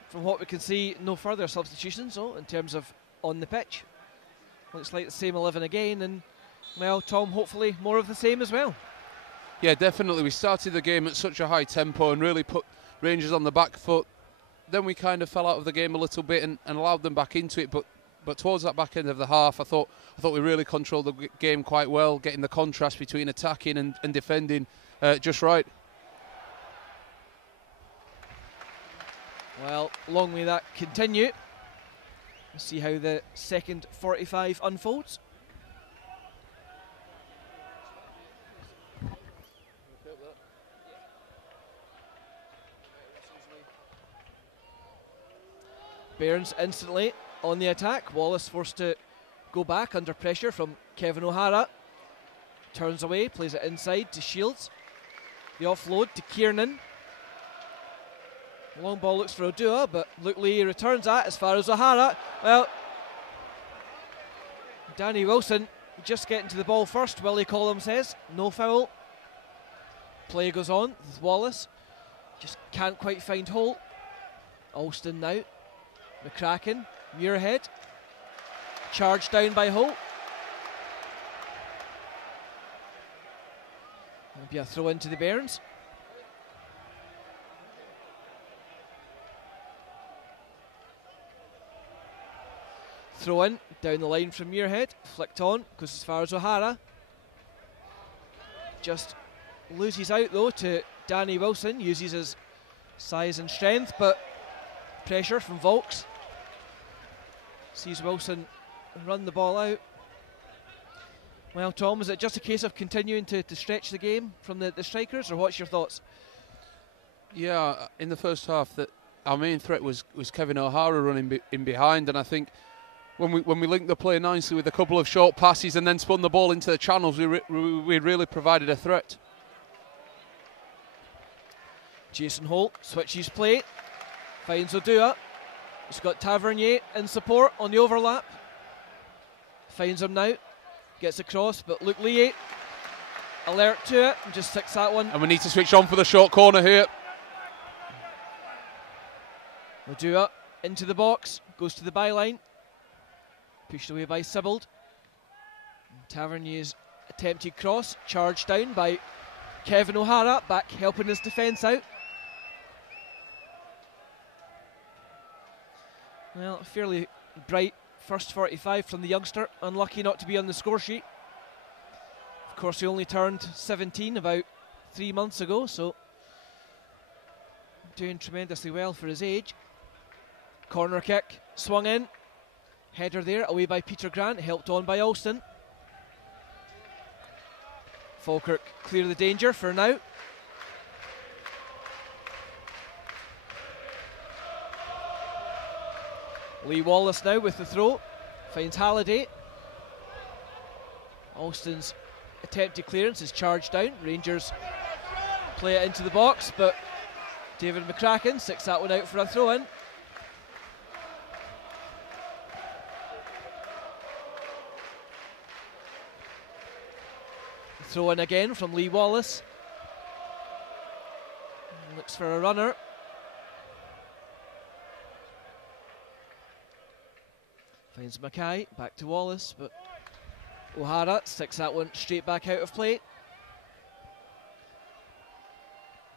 from what we can see, no further substitutions though in terms of on the pitch. Looks like the same 11 again, and well, Tom, hopefully more of the same as well. Yeah, definitely. We started the game at such a high tempo and really put Rangers on the back foot. Then we kind of fell out of the game a little bit and allowed them back into it. But towards that back end of the half, I thought we really controlled the game quite well, getting the contrast between attacking and defending just right. Well, long may that continue. We'll see how the second 45 unfolds. Bairns instantly on the attack. Wallace forced to go back under pressure from Kevin O'Hara. Turns away, plays it inside to Shields. The offload to Kiernan. Long ball looks for Odua, but Luke Lee returns that as far as O'Hara. Well, Danny Wilson just getting to the ball first. Willie Collum says no foul. Play goes on with Wallace. Just can't quite find Holt. Alston now. McCracken, Muirhead, charged down by Holt. Maybe a throw into the Bairns. Throw in, down the line from Muirhead, flicked on, goes as far as O'Hara. Just loses out though to Danny Wilson, uses his size and strength, but pressure from Volks. Sees Wilson run the ball out. Well, Tom, is it just a case of continuing to stretch the game from the strikers, or what's your thoughts? Yeah, in the first half, that our main threat was Kevin O'Hara running in behind, and I think when we linked the play nicely with a couple of short passes and then spun the ball into the channels, we really provided a threat. Jason Holt switches play, finds Odua. He's got Tavernier in support on the overlap. Finds him now, gets across, but Luke Lee alert to it and just sticks that one. And we need to switch on for the short corner here. Odua into the box, goes to the byline. Pushed away by Sibbald. Tavernier's attempted cross, charged down by Kevin O'Hara, back helping his defence out. Well, fairly bright first 45 from the youngster, unlucky not to be on the score sheet. Of course, he only turned 17 about 3 months ago, so doing tremendously well for his age. Corner kick, swung in. Header there, away by Peter Grant, helped on by Alston. Falkirk clear the danger for now. Lee Wallace now with the throw, finds Halliday. Alston's attempted clearance is charged down. Rangers play it into the box, but David McCracken sticks that one out for a throw in. Throw in again from Lee Wallace. Looks for a runner. Finds Mackay, back to Wallace, but O'Hara sticks that one straight back out of play.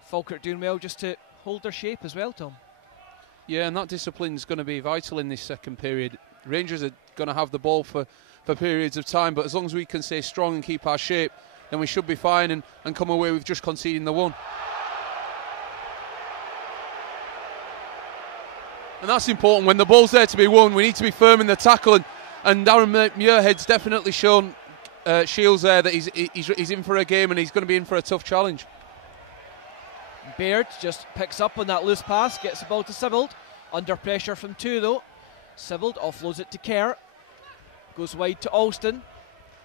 Falkirk doing well just to hold their shape as well, Tom. Yeah, and that discipline is going to be vital in this second period. Rangers are going to have the ball for periods of time, but as long as we can stay strong and keep our shape, then we should be fine and come away with just conceding the one. And that's important. When the ball's there to be won, we need to be firm in the tackle. And Darren Muirhead's definitely shown Shields there that he's in for a game and he's going to be in for a tough challenge. Baird just picks up on that loose pass, gets the ball to Sibbald. Under pressure from two though. Sibbald offloads it to Kerr. Goes wide to Alston.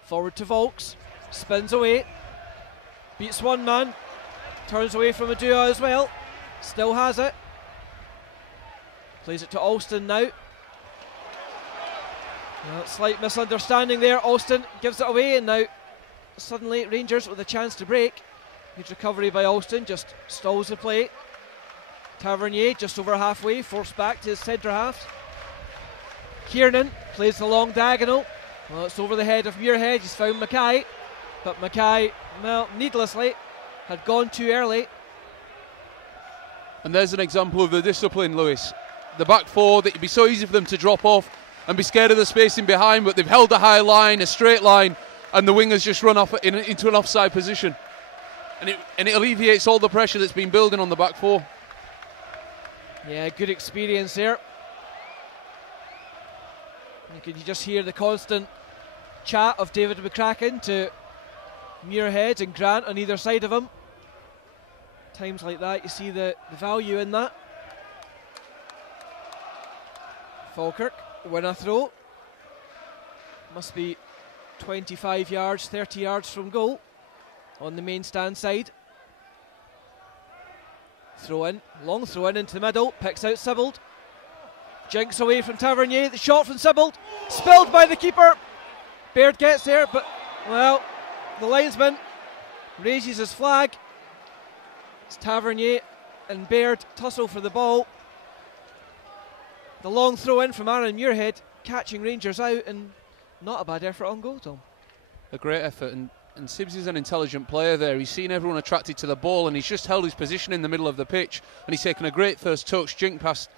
Forward to Volks. Spins away. Beats one man. Turns away from Odua as well. Still has it. Plays it to Alston now. Well, slight misunderstanding there. Alston gives it away, and now suddenly Rangers with a chance to break. Good recovery by Alston, just stalls the play. Tavernier just over halfway, forced back to his centre half. Kiernan plays the long diagonal. Well, it's over the head of Muirhead. He's found Mackay, but Mackay, well, needlessly, had gone too early. And there's an example of the discipline, Lewis. The back four, that it'd be so easy for them to drop off and be scared of the spacing behind, but they've held a high line, a straight line, and the wingers just run off into an offside position. And it alleviates all the pressure that's been building on the back four. Yeah, good experience there. You can just hear the constant chat of David McCracken to Muirhead and Grant on either side of him. Times like that, you see the value in that. Falkirk, win a throw. Must be 25 yards, 30 yards from goal on the main stand side. Throw in, long throw in into the middle, picks out Sibbald. Jinks away from Tavernier, the shot from Sibbald, spilled by the keeper. Baird gets there, but, well, the linesman raises his flag. It's Tavernier and Baird tussle for the ball. The long throw in from Aaron Muirhead, catching Rangers out, and not a bad effort on goal, Tom. A great effort, and Sibbs is an intelligent player there. He's seen everyone attracted to the ball, and he's just held his position in the middle of the pitch, and he's taken a great first touch, jinked past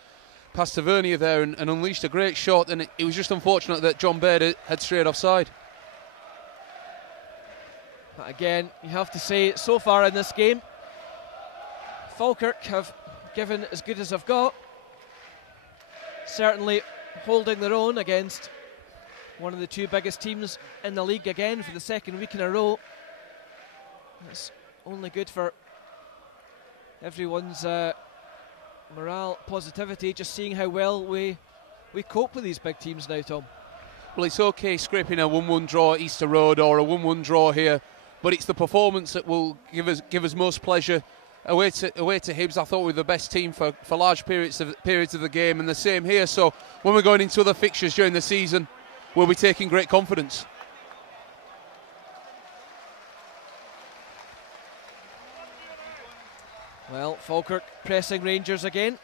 Tavernier there, and unleashed a great shot, and it was just unfortunate that John Baird had strayed offside. But again, you have to say, so far in this game, Falkirk have given as good as they've got. Certainly holding their own against one of the two biggest teams in the league again for the second week in a row. It's only good for everyone's morale, positivity, just seeing how well we cope with these big teams now, Tom. Well, it's okay scraping a 1-1 draw at Easter Road or a 1-1 draw here, but it's the performance that will give us most pleasure. Away to Hibs, I thought we were the best team for large periods of the game, and the same here. So when we're going into other fixtures during the season, we'll be taking great confidence. Well, Falkirk pressing Rangers again.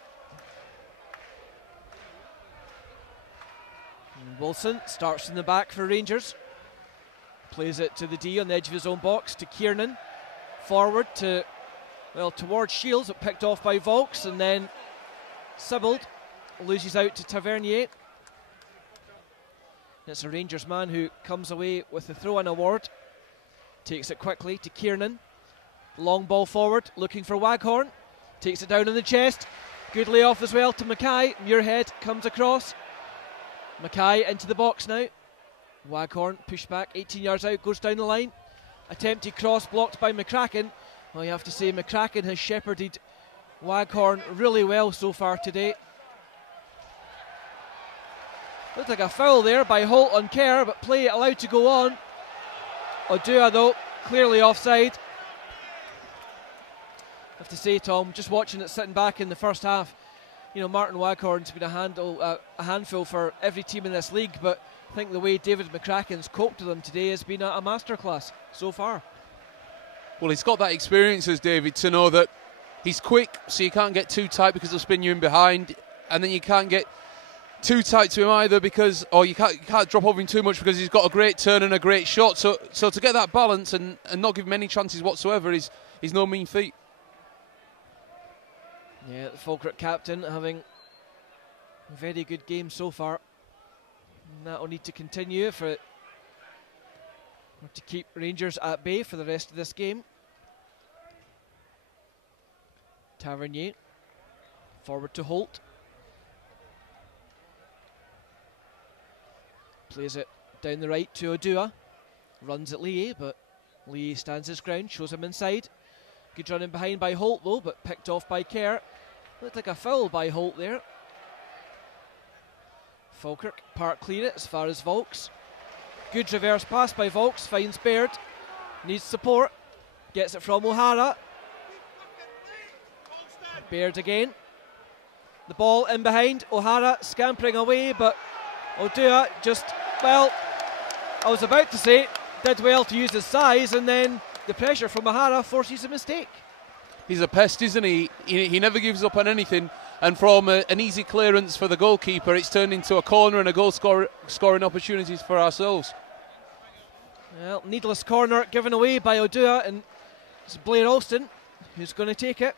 And Wilson starts in the back for Rangers. Plays it to the D on the edge of his own box to Kiernan. Forward to, well, towards Shields, but picked off by Volks, and then Sibbald loses out to Tavernier. It's a Rangers man who comes away with the throw-in award. Takes it quickly to Kiernan. Long ball forward, looking for Waghorn. Takes it down on the chest. Good layoff as well to Mackay. Muirhead comes across. Mackay into the box now. Waghorn pushed back, 18 yards out, goes down the line. Attempted cross blocked by McCracken. Well, you have to say McCracken has shepherded Waghorn really well so far today. Looked like a foul there by Holt on Kerr, but play allowed to go on. Odua, though, clearly offside. I have to say, Tom, just watching it sitting back in the first half, you know, Martin Waghorn's been a handful for every team in this league, but I think the way David McCracken's coped with them today has been a masterclass so far. Well, he's got that experience as David to know that he's quick, so you can't get too tight because he'll spin you in behind, and then you can't get too tight to him either or you can't drop over him too much because he's got a great turn and a great shot. So to get that balance and not give him any chances whatsoever is no mean feat. Yeah, the Falkirk captain having a very good game so far. And that will need to continue to keep Rangers at bay for the rest of this game. Tavernier forward to Holt. Plays it down the right to Odua. Runs at Lee, but Lee stands his ground, shows him inside. Good running behind by Holt though, but picked off by Kerr. Looked like a foul by Holt there. Falkirk part clear it as far as Volks. Good reverse pass by Volks, finds Baird. Needs support. Gets it from O'Hara. Baird again. The ball in behind. O'Hara scampering away, but Odua just, well, I was about to say, did well to use his size, and then the pressure from O'Hara forces a mistake. He's a pest, isn't he? He never gives up on anything. And from an easy clearance for the goalkeeper, it's turned into a corner and a goal scoring opportunities for ourselves. Well, needless corner given away by Odua, and it's Blair Alston who's going to take it.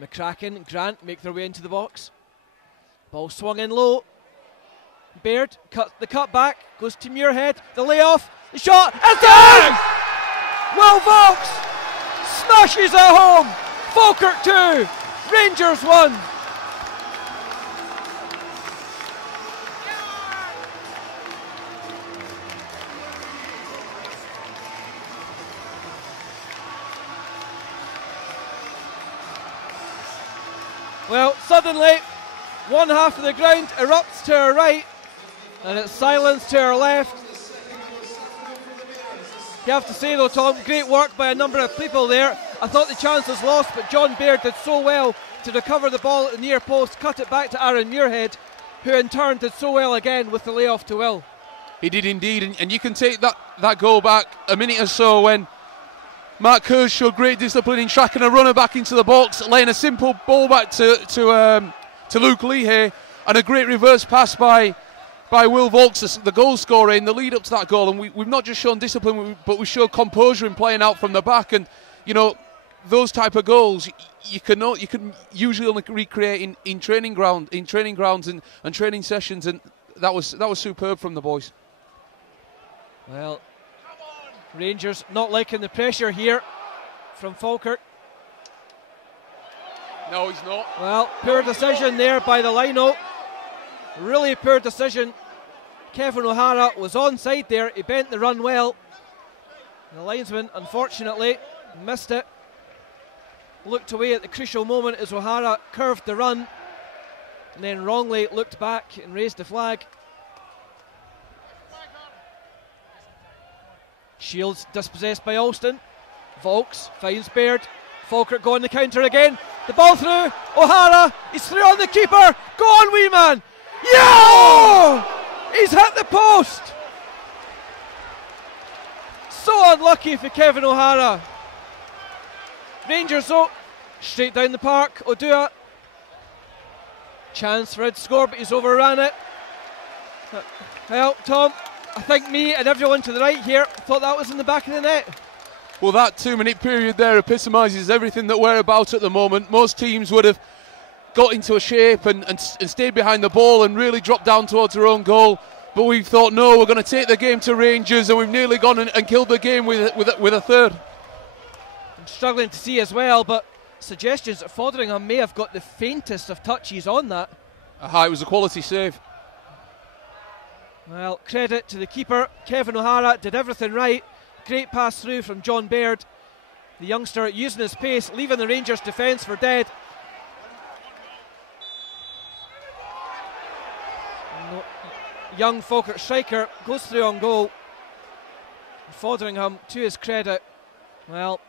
McCracken and Grant make their way into the box. Ball swung in low. Baird cut the cut back, goes to Muirhead, the layoff, the shot, it's in! Will Vokes smashes it home. Falkirk 2, Rangers 1. Well, suddenly, one half of the ground erupts to our right, and it's silence to our left. You have to say though, Tom, great work by a number of people there. I thought the chance was lost, but John Baird did so well to recover the ball at the near post, cut it back to Aaron Muirhead, who in turn did so well again with the layoff to Will. He did indeed, and you can take that goal back a minute or so when Mark Kerr showed great discipline in tracking a runner back into the box, laying a simple ball back to Luke Leahy, and a great reverse pass by Will Vokes, the goal scorer, in the lead up to that goal. And we've not just shown discipline, but we showed composure in playing out from the back. And you know, those type of goals you can usually only recreate in training grounds and training sessions. And that was superb from the boys. Well, Rangers not liking the pressure here from Falkirk. No, he's not. Well, poor decision there by the line-out. Really poor decision. Kevin O'Hara was onside there. He bent the run well. The linesman, unfortunately, missed it. Looked away at the crucial moment as O'Hara curved the run, and then wrongly looked back and raised the flag. Shields dispossessed by Alston. Vokes finds Baird. Falkirk go on the counter again. The ball through. O'Hara. He's through on the keeper. Go on, wee man. Yeah! He's hit the post. So unlucky for Kevin O'Hara. Rangers though, straight down the park. Odua. Chance for it to score, but he's overran it. Well, Tom, I think me and everyone to the right here thought that was in the back of the net. Well, that 2-minute period there epitomises everything that we're about at the moment. Most teams would have got into a shape and stayed behind the ball and really dropped down towards their own goal. But we thought, no, we're going to take the game to Rangers, and we've nearly gone and killed the game with a third. I'm struggling to see as well, but suggestions that Fotheringham may have got the faintest of touches on that. It was a quality save. Well, credit to the keeper. Kevin O'Hara did everything right. Great pass through from John Baird. The youngster using his pace, leaving the Rangers defence for dead. No, young Falkirk striker goes through on goal. Fotheringham, to his credit, well,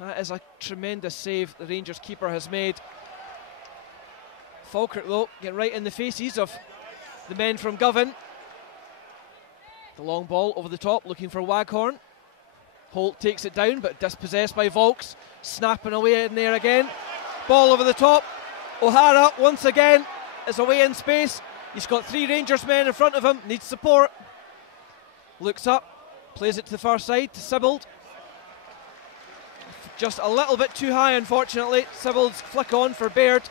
that is a tremendous save the Rangers keeper has made. Falkirk though get right in the faces of the men from Govan. The long ball over the top, looking for Waghorn. Holt takes it down, but dispossessed by Vokes. Snapping away in there again. Ball over the top. O'Hara once again is away in space. He's got 3 Rangers men in front of him, needs support. Looks up, plays it to the far side to Sibbald. Just a little bit too high, unfortunately. Sibbald's flick on for Baird.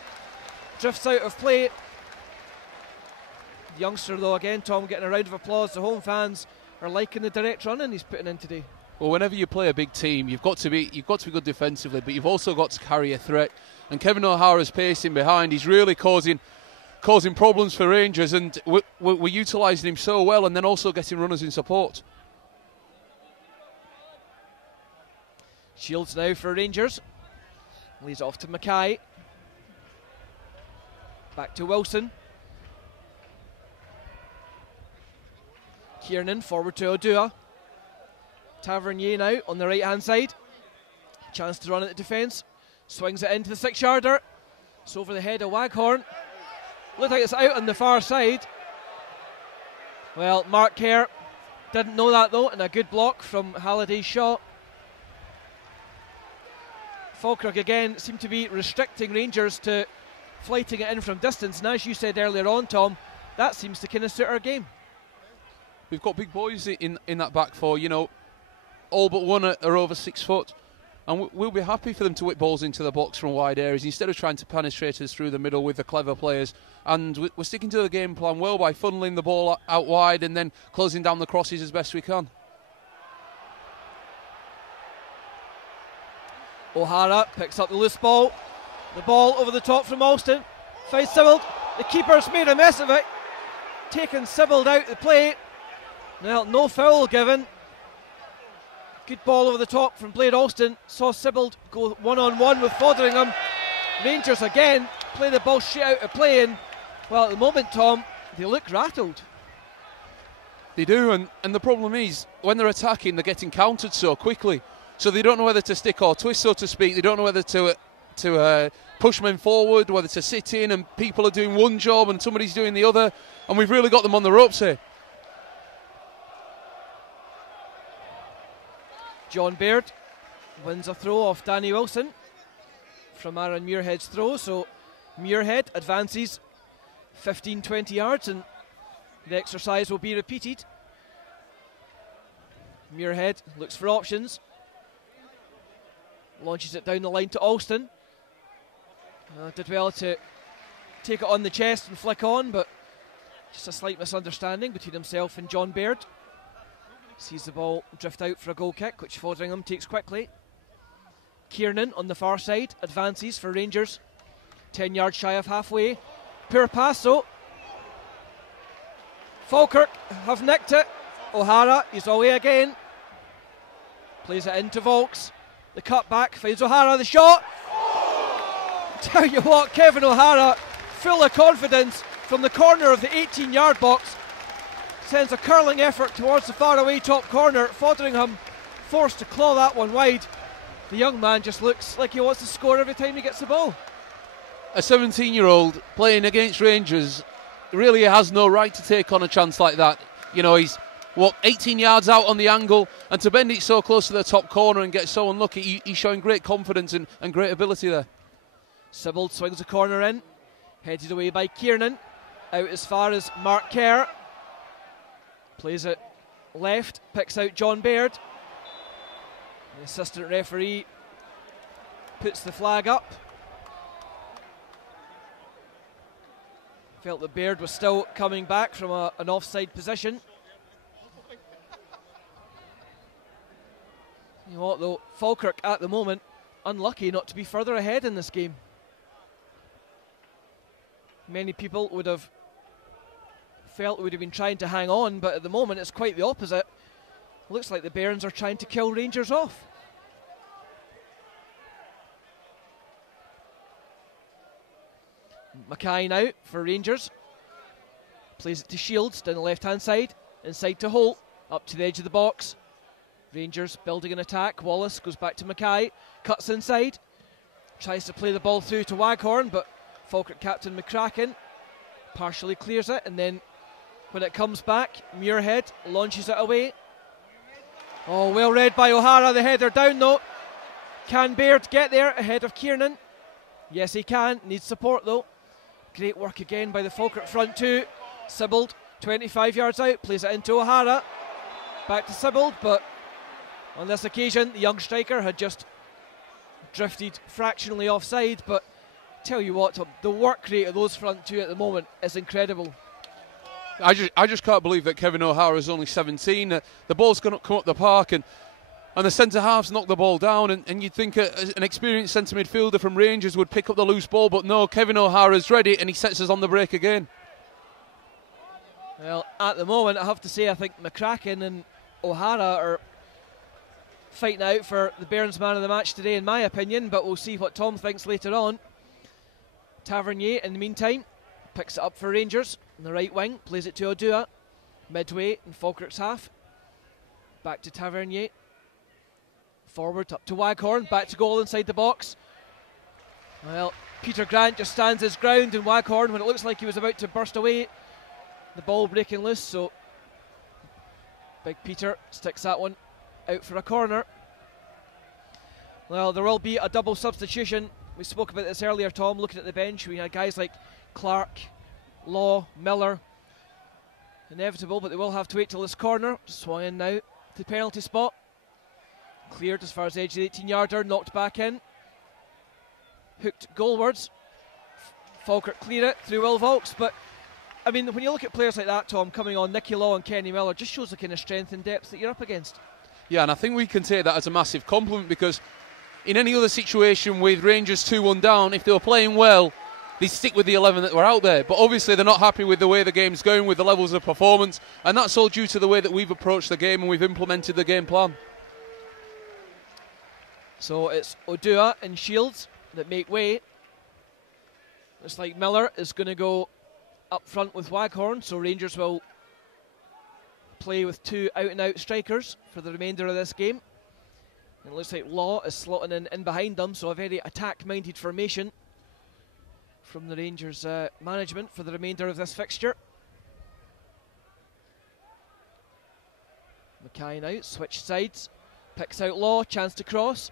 Drifts out of play. The youngster though, again, Tom, getting a round of applause. The home fans are liking the direct running he's putting in today. Well, whenever you play a big team, you've got to be good defensively, but you've also got to carry a threat. And Kevin O'Hara's pacing behind. He's really causing problems for Rangers, and we're utilising him so well, and then also getting runners in support. Shields now for Rangers. Leads off to Mackay. Back to Wilson. Kiernan forward to Odua. Tavernier now on the right hand side. Chance to run at the defence. Swings it into the 6-yarder. It's over the head of Waghorn. Looks like it's out on the far side. Well, Mark Kerr didn't know that though, and a good block from Halliday's shot. Falkirk again seem to be restricting Rangers to flighting it in from distance, and as you said earlier on, Tom, that seems to kind of suit our game. We've got big boys in that back four, you know, all but one are over 6 foot, and we'll be happy for them to whip balls into the box from wide areas instead of trying to penetrate us through the middle with the clever players. And we're sticking to the game plan well by funneling the ball out wide and then closing down the crosses as best we can. O'Hara picks up the loose ball. The ball over the top from Alston. Finds Sibbald. The keeper's made a mess of it. Taking Sibbald out the play. Well, no foul given. Good ball over the top from Blade Alston. Saw Sibbald go one-on-one with Fotheringham. Rangers again play the ball shit out of play, and well, at the moment, Tom, they look rattled. They do, and the problem is when they're attacking, they're getting countered so quickly. So they don't know whether to stick or twist, so to speak. They don't know whether to push men forward, whether to sit in, and people are doing one job and somebody's doing the other, and we've really got them on the ropes here. John Baird wins a throw off Danny Wilson from Aaron Muirhead's throw, so Muirhead advances 15-20 yards, and the exercise will be repeated. Muirhead looks for options. Launches it down the line to Alston. Did well to take it on the chest and flick on, but just a slight misunderstanding between himself and John Baird. Sees the ball drift out for a goal kick, which Fotheringham takes quickly. Kiernan on the far side advances for Rangers. 10 yards shy of halfway. Poor pass though. Falkirk have nicked it. O'Hara, he's away again. Plays it into Volks. The cut back, finds O'Hara, the shot. Tell you what, Kevin O'Hara, full of confidence from the corner of the 18-yard box, sends a curling effort towards the faraway top corner. Fotheringham forced to claw that one wide. The young man just looks like he wants to score every time he gets the ball. A 17-year-old playing against Rangers really has no right to take on a chance like that. You know, he's 18 yards out on the angle, and to bend it so close to the top corner and get so unlucky, he's showing great confidence and great ability there. Sibbald swings the corner in, headed away by Kiernan, out as far as Mark Kerr. Plays it left, picks out John Baird. The assistant referee puts the flag up. Felt that Baird was still coming back from an offside position. You know what though, Falkirk at the moment unlucky not to be further ahead in this game. Many people would have felt they would have been trying to hang on, but at the moment it's quite the opposite. Looks like the Bairns are trying to kill Rangers off. Mackay now for Rangers. Plays it to Shields down the left hand side, inside to Holt, up to the edge of the box. Rangers building an attack. Wallace goes back to Mackay, cuts inside, tries to play the ball through to Waghorn, but Falkirk captain McCracken partially clears it, and then when it comes back, Muirhead launches it away. Oh, well read by O'Hara, the header down though. Can Baird get there ahead of Kiernan? Yes he can, needs support though. Great work again by the Falkirk front two. Sibbald, 25 yards out, plays it into O'Hara. Back to Sibbald, but on this occasion the young striker had just drifted fractionally offside, but tell you what, Tom, the work rate of those front two at the moment is incredible. I just can't believe that Kevin O'Hara is only 17. The ball's going to come up the park, and the centre-halves knocked the ball down, and you'd think an experienced centre midfielder from Rangers would pick up the loose ball, but no, Kevin O'Hara's ready, and he sets us on the break again. Well, at the moment, I have to say, I think McCracken and O'Hara are fighting out for the Bairns man of the match today, in my opinion, but we'll see what Tom thinks later on. Tavernier, in the meantime, picks it up for Rangers on the right wing, plays it to Odua, midway in Falkirk's half. Back to Tavernier. Forward up to Waghorn, back to goal inside the box. Well, Peter Grant just stands his ground, and Waghorn, when it looks like he was about to burst away, the ball breaking loose, so Big Peter sticks that one out for a corner. Well, there will be a double substitution. We spoke about this earlier, Tom, looking at the bench. We had guys like Clark, Law, Miller. Inevitable, but they will have to wait till this corner. Swung in now to the penalty spot. Cleared as far as the edge of the 18-yarder, knocked back in. Hooked goalwards. Falkirk clear it through Will Volks, but I mean, when you look at players like that, Tom, coming on, Nicky Law and Kenny Miller, just shows the kind of strength and depth that you're up against. Yeah, and I think we can take that as a massive compliment, because in any other situation with Rangers 2-1 down, if they were playing well, they stick with the 11 that were out there. But obviously they're not happy with the way the game's going, with the levels of performance, and that's all due to the way that we've approached the game and we've implemented the game plan. So it's Odua and Shields that make way. Looks like Miller is going to go up front with Waghorn, so Rangers will play with 2 out-and-out strikers for the remainder of this game. And it looks like Law is slotting in behind them, so a very attack-minded formation from the Rangers management for the remainder of this fixture. Mackay now, switch sides, picks out Law, chance to cross.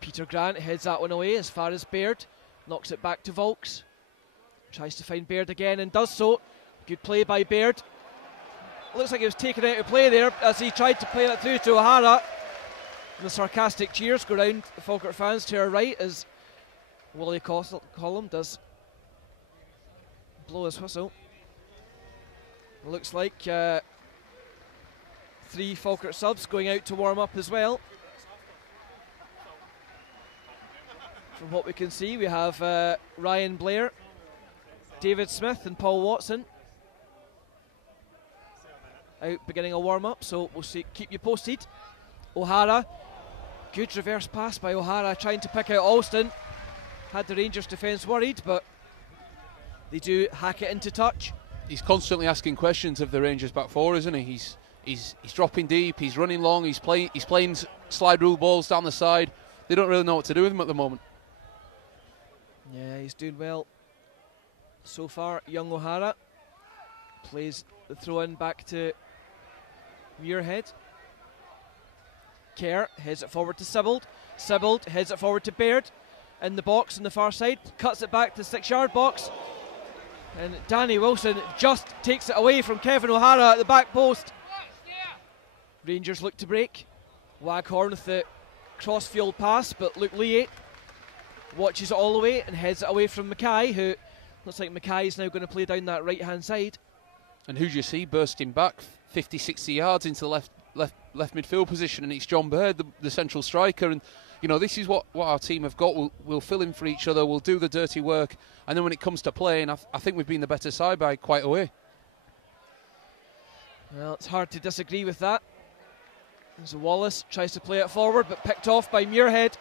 Peter Grant heads that one away as far as Baird, knocks it back to Volks. Tries to find Baird again and does so. Good play by Baird. Looks like he was taken out of play there as he tried to play that through to O'Hara. And the sarcastic cheers go round the Falkirk fans to our right as Willie Collum does blow his whistle. Looks like 3 Falkirk subs going out to warm up as well. From what we can see, we have Ryan Blair, David Smith and Paul Watson out beginning a warm-up, so we'll see, keep you posted. O'Hara, good reverse pass by O'Hara, trying to pick out Alston. Had the Rangers defence worried, but they do hack it into touch. He's constantly asking questions of the Rangers back four, isn't he? He's dropping deep, he's running long, he's playing slide rule balls down the side. They don't really know what to do with him at the moment. Yeah, he's doing well so far. Young O'Hara plays the throw in back to Muirhead. Kerr heads it forward to Sibbald. Sibbald heads it forward to Baird in the box on the far side, cuts it back to the 6-yard box, and Danny Wilson just takes it away from Kevin O'Hara at the back post. Rangers look to break. Waghorn with the cross-field pass, but Luke Lee watches it all the way and heads it away from Mackay, who looks like Mackay is now going to play down that right-hand side. And who do you see bursting back 50, 60 yards into the left midfield position? And it's John Baird, the central striker. And you know, this is what our team have got. We'll fill in for each other, we'll do the dirty work, and then when it comes to playing, I think we've been the better side by quite a way. Well, it's hard to disagree with that. As Wallace tries to play it forward, but picked off by Muirhead.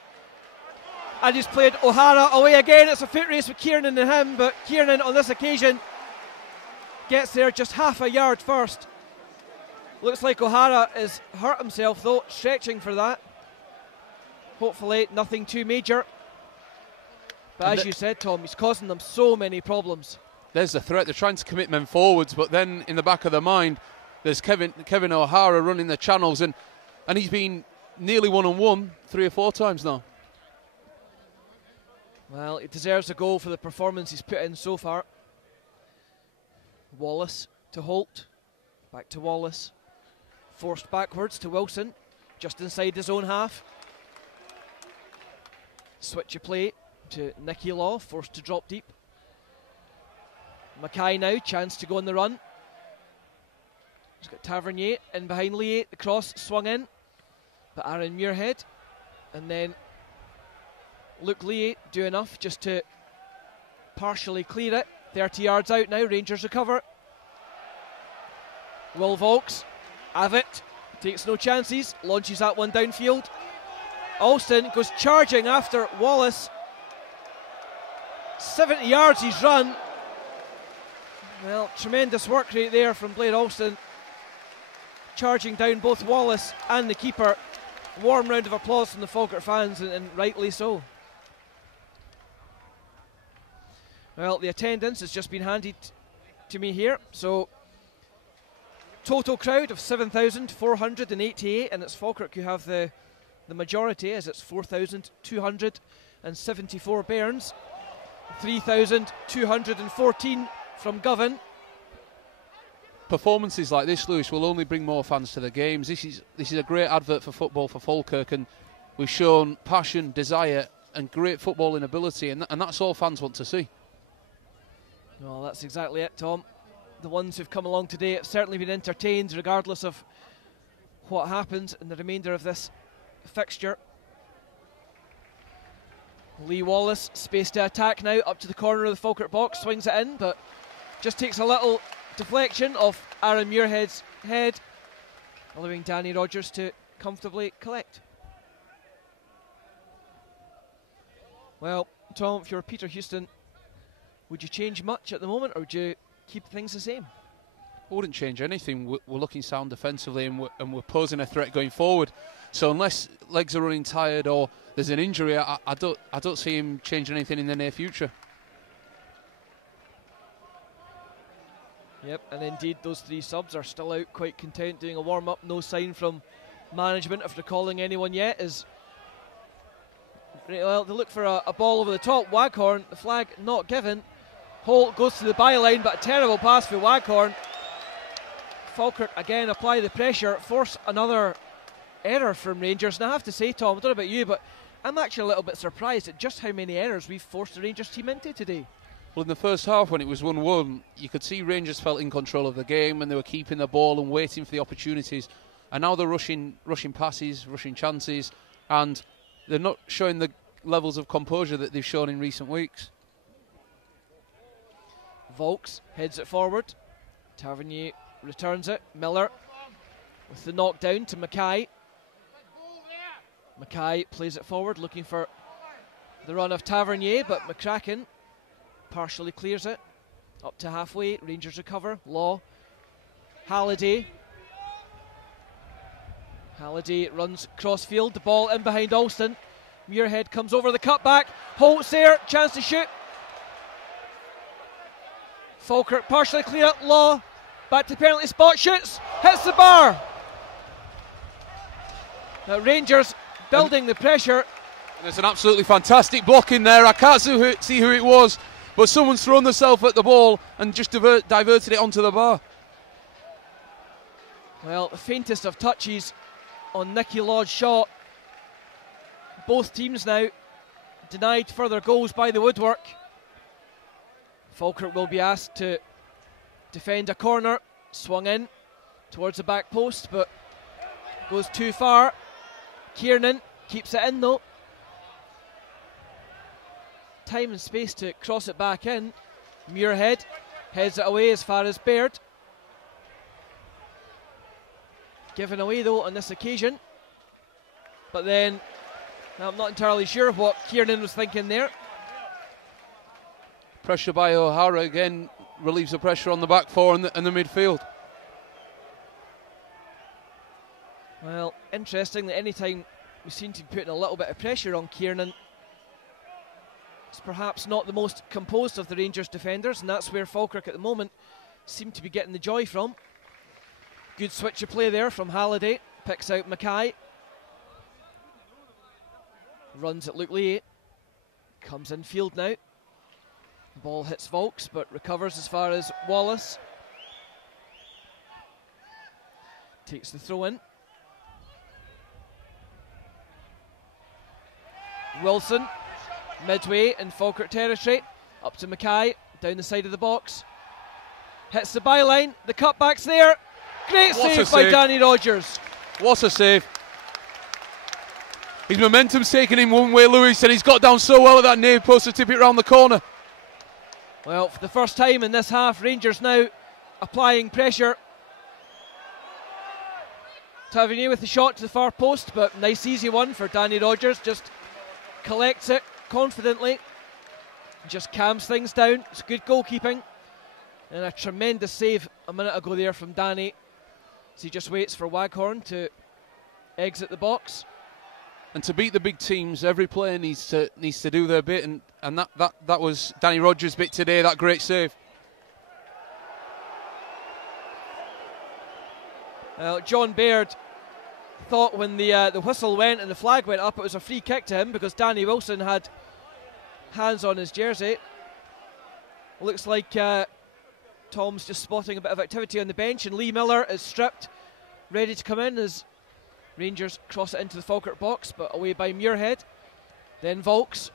And he's played O'Hara away again. It's a foot race with Kiernan and him, but Kiernan on this occasion gets there just half a yard first. Looks like O'Hara has hurt himself though, stretching for that. Hopefully nothing too major. But as you said, Tom, he's causing them so many problems. There's the threat. They're trying to commit men forwards, but then in the back of their mind, there's Kevin O'Hara running the channels, and he's been nearly one-on-one 3 or 4 times now. Well, he deserves a goal for the performance he's put in so far. Wallace to Holt, back to Wallace, forced backwards to Wilson, just inside his own half. Switch of play to Nicky Law, forced to drop deep. Mackay now, chance to go on the run. He's got Tavernier in behind Lee, the cross swung in, but Aaron Muirhead, and then Luke Lee do enough just to partially clear it. 30 yards out now, Rangers recover. Will Volks, Avitt, takes no chances, launches that one downfield. Alston goes charging after Wallace. 70 yards he's run. Well, tremendous work rate there from Blair Alston. Charging down both Wallace and the keeper. Warm round of applause from the Falkirk fans, and rightly so. Well, the attendance has just been handed to me here. So, total crowd of 7,488, and it's Falkirk who have the the majority, as it's 4,274 bairns, 3,214 from Govan. Performances like this, Lewis, will only bring more fans to the games. This is a great advert for football for Falkirk, and we've shown passion, desire and great footballing ability, and that's all fans want to see. Well, that's exactly it, Tom. The ones who've come along today have certainly been entertained, regardless of what happens in the remainder of this fixture. Lee Wallace, space to attack now, up to the corner of the Falkirk box, swings it in, but just takes a little deflection off Aaron Muirhead's head, allowing Danny Rogers to comfortably collect. Well, Tom, if you're Peter Houston, would you change much at the moment, or would you keep things the same? I wouldn't change anything. We're looking sound defensively, and we're posing a threat going forward. So unless legs are running tired or there's an injury, I don't see him changing anything in the near future. Yep, and indeed those three subs are still out quite content doing a warm-up. No sign from management of recalling anyone yet. Well, they look for a ball over the top. Waghorn, the flag not given. Holt goes to the byline, but a terrible pass for Waghorn. Falkirk again apply the pressure, force another error from Rangers. And I have to say, Tom, I don't know about you, but I'm actually a little bit surprised at just how many errors we've forced the Rangers team into today. Well, in the first half, when it was 1-1, you could see Rangers felt in control of the game, and they were keeping the ball and waiting for the opportunities. And now they're rushing passes, rushing chances, and they're not showing the levels of composure that they've shown in recent weeks. Volks heads it forward. Tavernier returns it. Miller with the knockdown to Mackay. Mackay plays it forward, looking for the run of Tavernier, but McCracken partially clears it. Up to halfway, Rangers recover. Law. Halliday. Halliday runs crossfield, the ball in behind Alston. Muirhead comes over the cutback. Holt's there, chance to shoot. Falkirk partially clear. Law back to penalty spot, shoots, hits the bar. Now Rangers building the pressure. There's an absolutely fantastic block in there. I can't see who it was, but someone's thrown themselves at the ball and just diverted it onto the bar. Well, the faintest of touches on Nicky Law's shot. Both teams now denied further goals by the woodwork. Falkirk will be asked to defend a corner. Swung in towards the back post, but goes too far. Kiernan keeps it in though. Time and space to cross it back in. Muirhead heads it away as far as Baird. Given away though on this occasion. But then, I'm not entirely sure what Kiernan was thinking there. Pressure by O'Hara again relieves the pressure on the back four and the midfield. Well, interesting that any time we seem to be putting a little bit of pressure on Kiernan, it's perhaps not the most composed of the Rangers defenders, and that's where Falkirk at the moment seem to be getting the joy from. Good switch of play there from Halliday, picks out Mackay. Runs at Luke Lee, comes in field now. Ball hits Volks, but recovers as far as Wallace. Takes the throw in. Wilson, midway in Falkirk territory, up to Mackay, down the side of the box. Hits the byline, the cutback's there. Great save by Danny Rogers. What a save. His momentum's taken him one way, Lewis, and he's got down so well at that near post to tip it round the corner. Well, for the first time in this half, Rangers now applying pressure. Tavernier with the shot to the far post, but nice easy one for Danny Rogers. Just collects it confidently. Just calms things down. It's good goalkeeping. And a tremendous save a minute ago there from Danny. So he just waits for Waghorn to exit the box. And to beat the big teams, every player needs to do their bit, and that was Danny Rogers' bit today, that great save. John Baird thought when the whistle went and the flag went up, it was a free kick to him because Danny Wilson had hands on his jersey. Looks like Tom's just spotting a bit of activity on the bench, and Lee Miller is stripped, ready to come in as Rangers cross it into the Falkirk box, but away by Muirhead. Then Volks.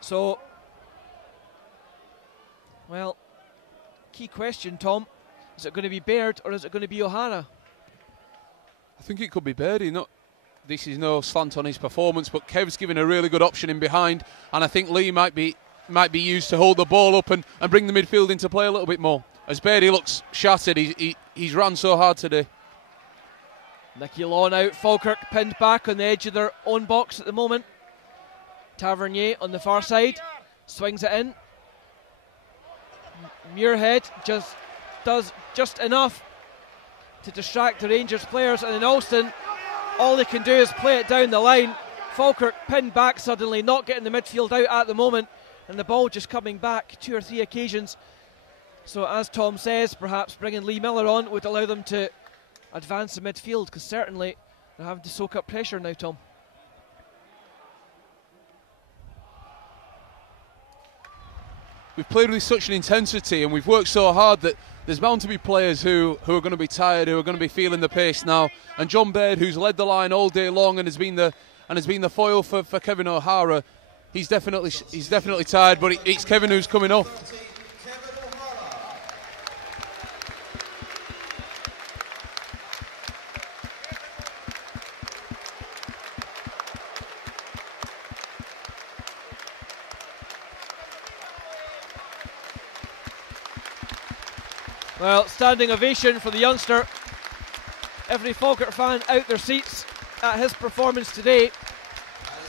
So, well, key question, Tom. Is it going to be Baird or is it going to be O'Hara? I think it could be Baird. This is no slant on his performance, but Kev's given a really good option in behind, and I think Lee might be used to hold the ball up and bring the midfield into play a little bit more. As Baird, looks shattered. He's run so hard today. Nicky Lawn out. Falkirk pinned back on the edge of their own box at the moment. Tavernier on the far side swings it in. Muirhead does just enough to distract the Rangers players, and then Alston, all they can do is play it down the line. Falkirk pinned back suddenly, not getting the midfield out at the moment, and the ball just coming back 2 or 3 occasions. So as Tom says, perhaps bringing Lee Miller on would allow them to advance the midfield, because certainly they're having to soak up pressure now, Tom. We've played with such an intensity and we've worked so hard that there's bound to be players who are going to be tired, who are going to be feeling the pace now. And John Baird, who's led the line all day long and has been the foil for Kevin O'Hara, he's definitely tired, but it's Kevin who's coming off. Well, standing ovation for the youngster. Every Falkirk fan out their seats at his performance today.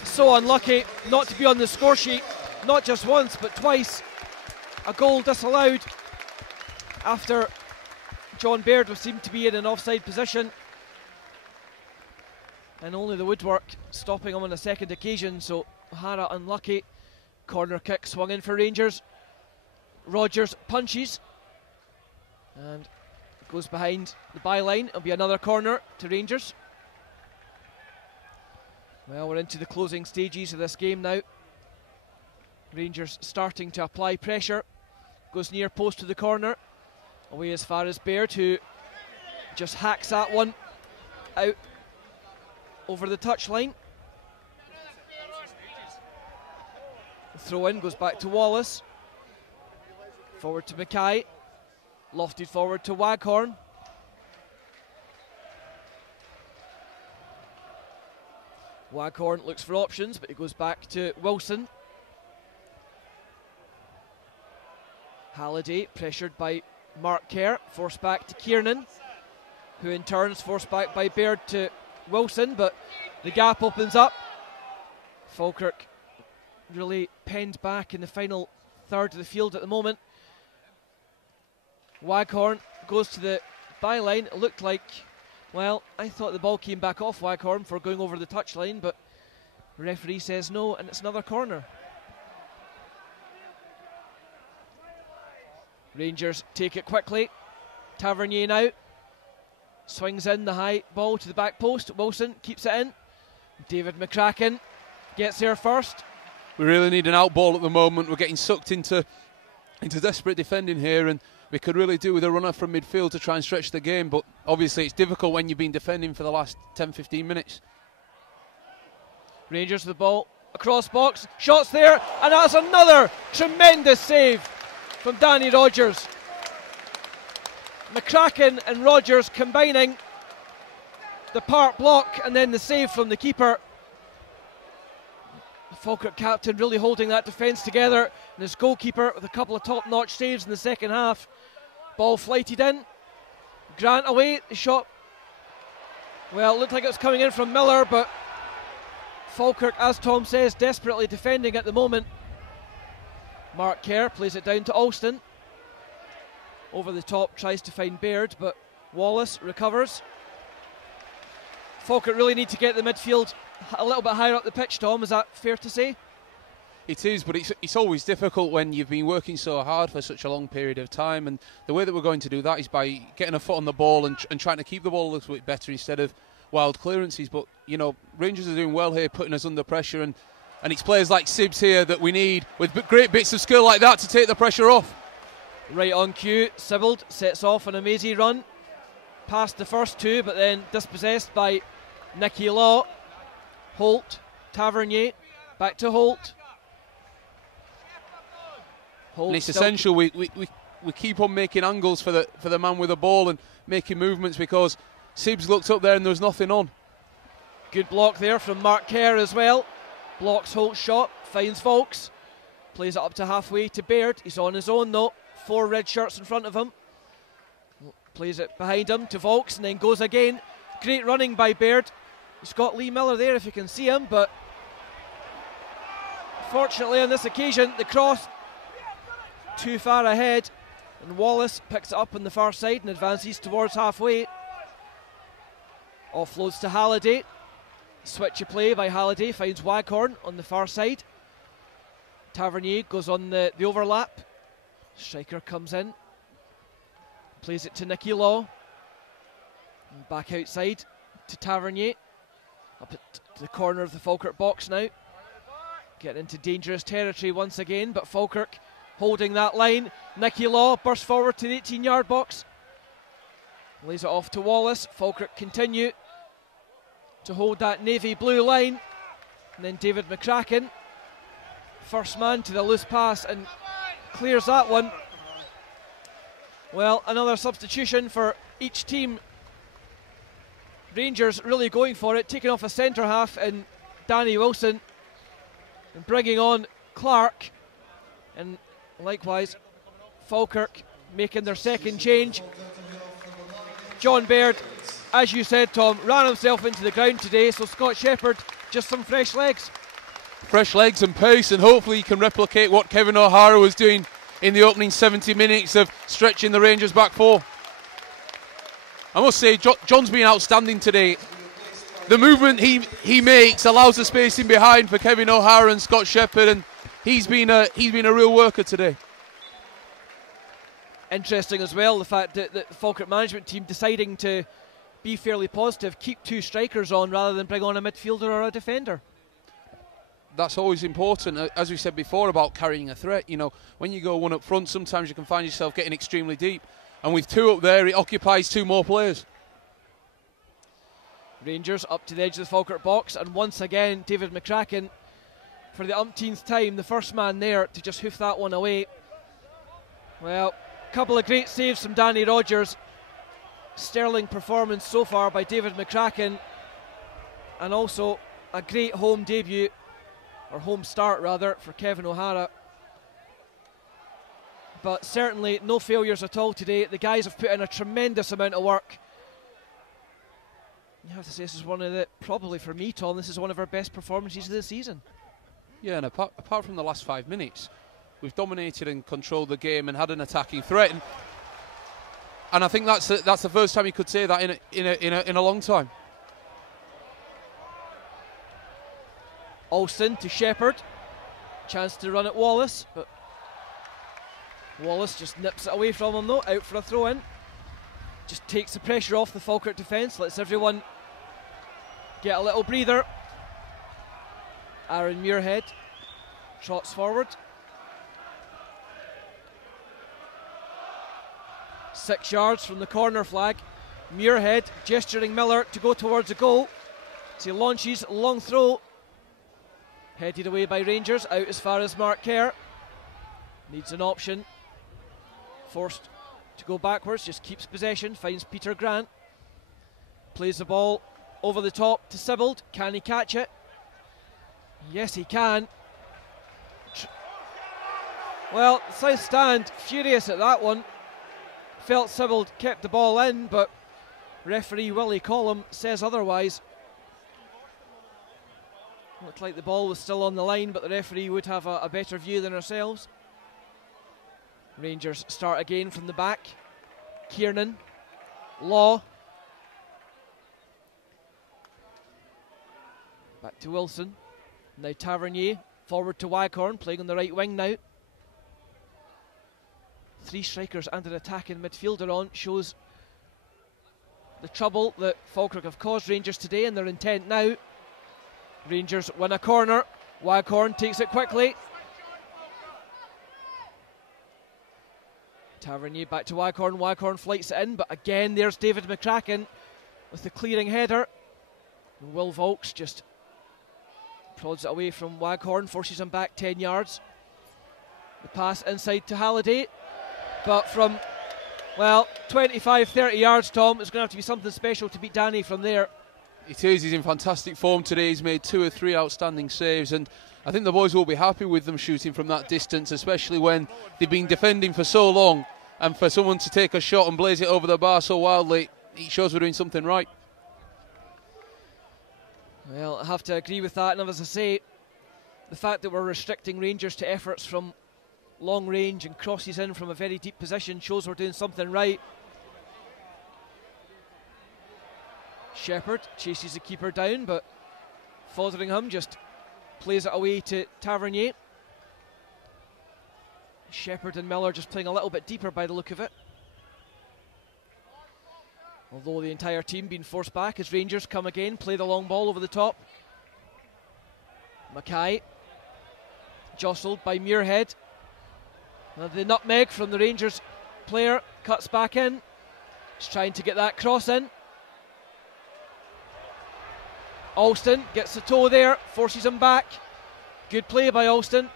So unlucky not to be on the score sheet, not just once but twice. A goal disallowed after John Baird was seemed to be in an offside position, and only the woodwork stopping him on a second occasion. So O'Hara unlucky. Corner kick swung in for Rangers. Rogers punches and goes behind the byline. It'll be another corner to Rangers. Well, we're into the closing stages of this game now. Rangers starting to apply pressure. Goes near post to the corner. Away as far as Baird, who just hacks that one out over the touchline. Throw in goes back to Wallace. Forward to Mackay. Lofted forward to Waghorn. Waghorn looks for options, but he goes back to Wilson. Halliday pressured by Mark Kerr, forced back to Kiernan, who in turn is forced back by Baird to Wilson, but the gap opens up. Falkirk really penned back in the final third of the field at the moment. Waghorn goes to the byline. It looked like, well, I thought the ball came back off Waghorn for going over the touchline, but the referee says no, and it's another corner. Rangers take it quickly. Tavernier now swings in the high ball to the back post. Wilson keeps it in. David McCracken gets there first. We really need an out ball at the moment. We're getting sucked into desperate defending here, and we could really do with a runner from midfield to try and stretch the game, but obviously it's difficult when you've been defending for the last 10-15 minutes. Rangers with the ball across box, shots there, and that's another tremendous save from Danny Rogers. McCracken and Rogers combining the part block and then the save from the keeper. The Falkirk captain really holding that defence together, and his goalkeeper with a couple of top-notch saves in the second half. Ball flighted in. Grant away, the shot, well, it looked like it was coming in from Miller, but Falkirk, as Tom says, desperately defending at the moment. Mark Kerr plays it down to Alston. Over the top, tries to find Baird, but Wallace recovers. Falkirk really need to get the midfield a little bit higher up the pitch, Tom, is that fair to say? It is, but it's always difficult when you've been working so hard for such a long period of time, and the way that we're going to do that is by getting a foot on the ball and trying to keep the ball a little bit better instead of wild clearances. But, you know, Rangers are doing well here, putting us under pressure, and it's players like Sibbs here that we need with great bits of skill like that to take the pressure off. Right on cue, Sibbald sets off on a mazy run, past the first two, but then dispossessed by Nicky Law. Holt, Tavernier, back to Holt. And it's essential we keep on making angles for the man with the ball and making movements, because Sibbs looked up there and there was nothing on. Good block there from Mark Kerr as well. Blocks Holt's shot, finds Volks, plays it up to halfway to Baird. He's on his own though, 4 red shirts in front of him. Plays it behind him to Volks and then goes again. Great running by Baird. He's got Lee Miller there if you can see him, but fortunately on this occasion the cross too far ahead, and Wallace picks it up on the far side and advances towards halfway. Offloads to Halliday. Switch of play by Halliday, finds Waghorn on the far side. Tavernier goes on the overlap. Striker comes in, plays it to Nicky Law. And back outside to Tavernier. Up to the corner of the Falkirk box now. Getting into dangerous territory once again, but Falkirk holding that line. Nicky Law bursts forward to the 18-yard box. Lays it off to Wallace. Falkirk continue to hold that navy blue line. And then David McCracken, first man to the loose pass, and clears that one. Well, another substitution for each team. Rangers really going for it, taking off a centre half in Danny Wilson and bringing on Clark. And likewise, Falkirk making their second change. John Baird, as you said, Tom, ran himself into the ground today, so Scott Shepherd, just some fresh legs. Fresh legs and pace, and hopefully he can replicate what Kevin O'Hara was doing in the opening 70 minutes of stretching the Rangers back four. I must say, John's been outstanding today. The movement he makes allows the spacing behind for Kevin O'Hara and Scott Shepherd, and he's been a real worker today. Interesting as well, the fact that the Falkirk management team deciding to be fairly positive, keep 2 strikers on rather than bring on a midfielder or a defender. That's always important, as we said before, about carrying a threat. You know, when you go one up front, sometimes you can find yourself getting extremely deep, and with 2 up there, it occupies 2 more players. Rangers up to the edge of the Falkirk box, and once again David McCracken, for the umpteenth time, the first man there to just hoof that one away. Well, a couple of great saves from Danny Rogers. Sterling performance so far by David McCracken, and also a great home debut, or home start rather, for Kevin O'Hara. But certainly no failures at all today. The guys have put in a tremendous amount of work. You have to say this is one of the, probably for me, Tom, this is one of our best performances of the season. Yeah, and apart from the last 5 minutes, we've dominated and controlled the game and had an attacking threat. And I think that's the first time you could say that in a long time. Alston to Shepherd. Chance to run at Wallace, but Wallace just nips it away from him though, out for a throw in. Just takes the pressure off the Falkirk defence, lets everyone get a little breather. Aaron Muirhead trots forward. 6 yards from the corner flag. Muirhead gesturing Miller to go towards the goal. As he launches, long throw. Headed away by Rangers, out as far as Mark Kerr. Needs an option. Forced to go backwards, just keeps possession, finds Peter Grant. Plays the ball over the top to Sibbald. Can he catch it? Yes, he can. Well, South Stand furious at that one. Felt Sibbald kept the ball in, but referee Willie Collum says otherwise. Looked like the ball was still on the line, but the referee would have a better view than ourselves. Rangers start again from the back. Kiernan, Law. Back to Wilson. Now Tavernier Forward to Waghorn, playing on the right wing now. 3 strikers and an attacking midfielder on, shows the trouble that Falkirk have caused Rangers today and their intent now. Rangers win a corner. Waghorn takes it quickly. Tavernier back to Waghorn. Waghorn flights it in, but again there's David McCracken with the clearing header. And Will Volks just prods it away from Waghorn, forces him back 10 yards. The pass inside to Halliday. But from, well, 25, 30 yards, Tom, it's going to have to be something special to beat Danny from there. It is. He's in fantastic form today. He's made 2 or 3 outstanding saves, and I think the boys will be happy with them shooting from that distance, especially when they've been defending for so long. And for someone to take a shot and blaze it over the bar so wildly, it shows we're doing something right. Well, I have to agree with that. And as I say, the fact that we're restricting Rangers to efforts from long range and crosses in from a very deep position shows we're doing something right. Shepherd chases the keeper down, but Fotheringham just plays it away to Tavernier. Shepherd and Miller just playing a little bit deeper by the look of it. Although the entire team being forced back as Rangers come again, play the long ball over the top. Mackay jostled by Muirhead. Now the nutmeg from the Rangers player cuts back in. He's trying to get that cross in. Alston gets the toe there, forces him back. Good play by Alston.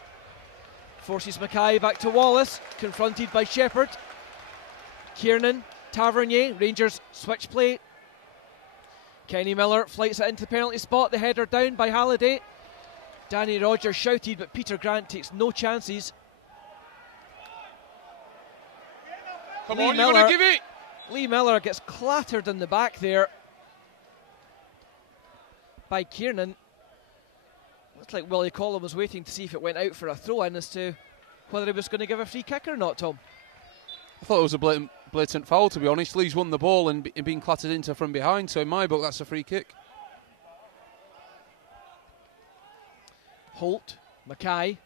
Forces Mackay back to Wallace, confronted by Shepherd. Kiernan, Tavernier, Rangers switch play. Kenny Miller flights it into the penalty spot, the header down by Halliday. Danny Rogers shouted, but Peter Grant takes no chances. Come on, you're going to give it! Lee Miller gets clattered in the back there by Kiernan. Looks like Willie Collum was waiting to see if it went out for a throw-in as to whether he was going to give a free kick or not, Tom. I thought it was a blatant foul, to be honest. Lee's won the ball and being clattered into from behind, so in my book that's a free kick. Holt, Mackay.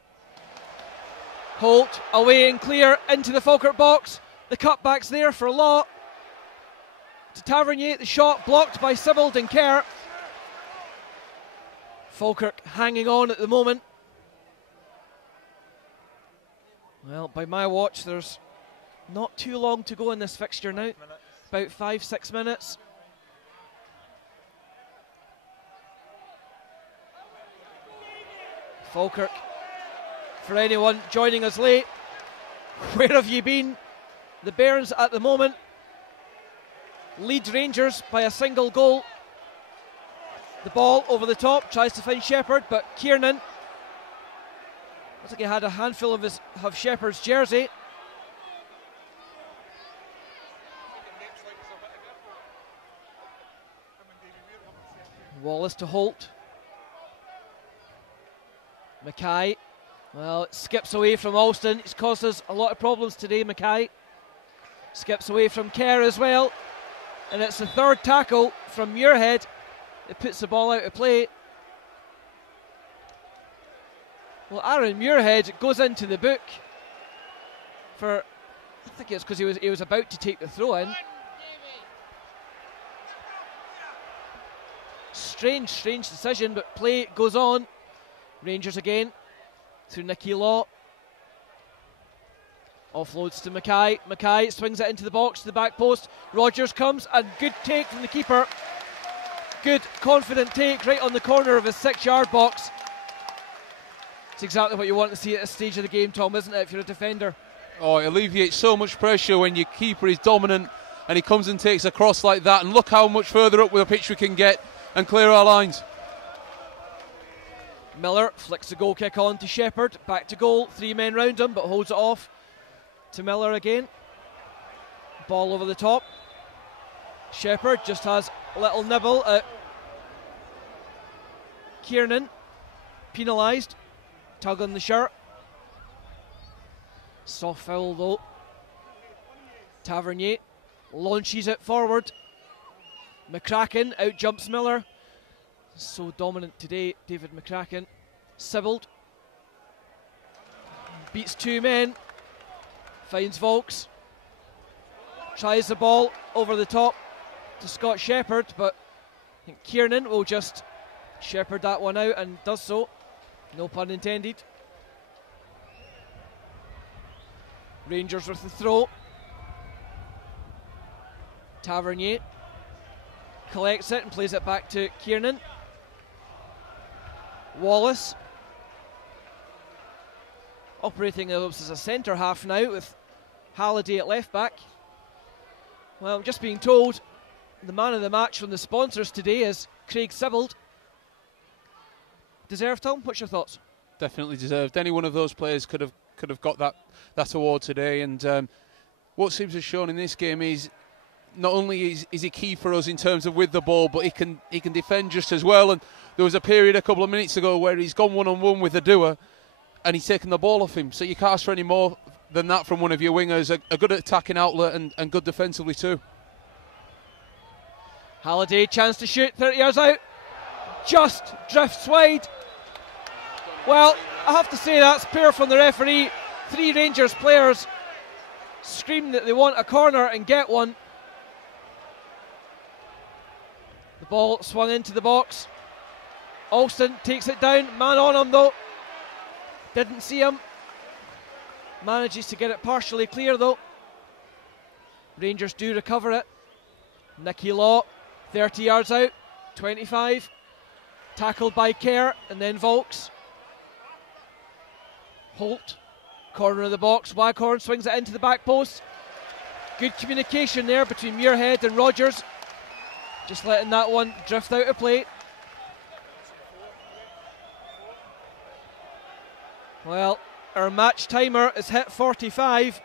Holt away and clear into the Falkirk box. The cutback's there for Law. To Tavernier, the shot blocked by Sibbald and Kerr. Falkirk hanging on at the moment. Well, by my watch, there's not too long to go in this fixture now. About 5-6 minutes. Falkirk, for anyone joining us late, where have you been? The Bairns at the moment lead Rangers by a single goal. The ball over the top, tries to find Shepherd, but Kiernan, looks like he had a handful of Shepherd's jersey. Wallace to Holt. Mackay, well, it skips away from Alston. He's caused us a lot of problems today, Mackay. Skips away from Kerr as well. And it's the third tackle from Muirhead. It puts the ball out of play. Well, Aaron Muirhead goes into the book for, I think it's because he was about to take the throw in. Strange decision, but play goes on. Rangers again through Nicky Law. Offloads to Mackay. Mackay swings it into the box, to the back post. Rogers comes, and good take from the keeper. Good, confident take right on the corner of his 6-yard box. It's exactly what you want to see at this stage of the game, Tom, isn't it, if you're a defender? Oh, it alleviates so much pressure when your keeper is dominant and he comes and takes a cross like that. And look how much further up with the pitch we can get and clear our lines. Miller flicks the goal kick on to Shepherd. Back to goal, 3 men round him, but holds it off to Miller again. Ball over the top. Shepherd just has a little nibble at Kiernan. Penalised. Tug on the shirt. Soft foul though. Tavernier launches it forward. McCracken out jumps Miller. So dominant today, David McCracken. Sibbald beats two men, finds Volks, tries the ball over the top to Scott Shepherd, but I think Kiernan will just shepherd that one out and does so, no pun intended. Rangers with the throw. Tavernier collects it and plays it back to Kiernan. Wallace operating as a centre half now with Halliday at left back. Well, I'm just being told the man of the match from the sponsors today is Craig Sibbald. Deserved, Tom? What's your thoughts? Definitely deserved. Any one of those players could have got that award today. And what Sibbs has shown in this game is not only is he key for us in terms of with the ball, but he can defend just as well. And there was a period a couple of minutes ago where he's gone one-on-one with the doer and he's taken the ball off him. So you can't ask for any more than that from one of your wingers. A good attacking outlet and good defensively too. Halliday, chance to shoot, 30 yards out. Just drifts wide. Well, I have to say that's poor from the referee. Three Rangers players scream that they want a corner and get one. The ball swung into the box. Alston takes it down, man on him though. Didn't see him. Manages to get it partially clear though. Rangers do recover it. Nicky Law, 30 yards out, 25. Tackled by Kerr and then Volks. Holt, corner of the box. Waghorn swings it into the back post. Good communication there between Muirhead and Rogers. Just letting that one drift out of play. Well, our match timer is hit 45.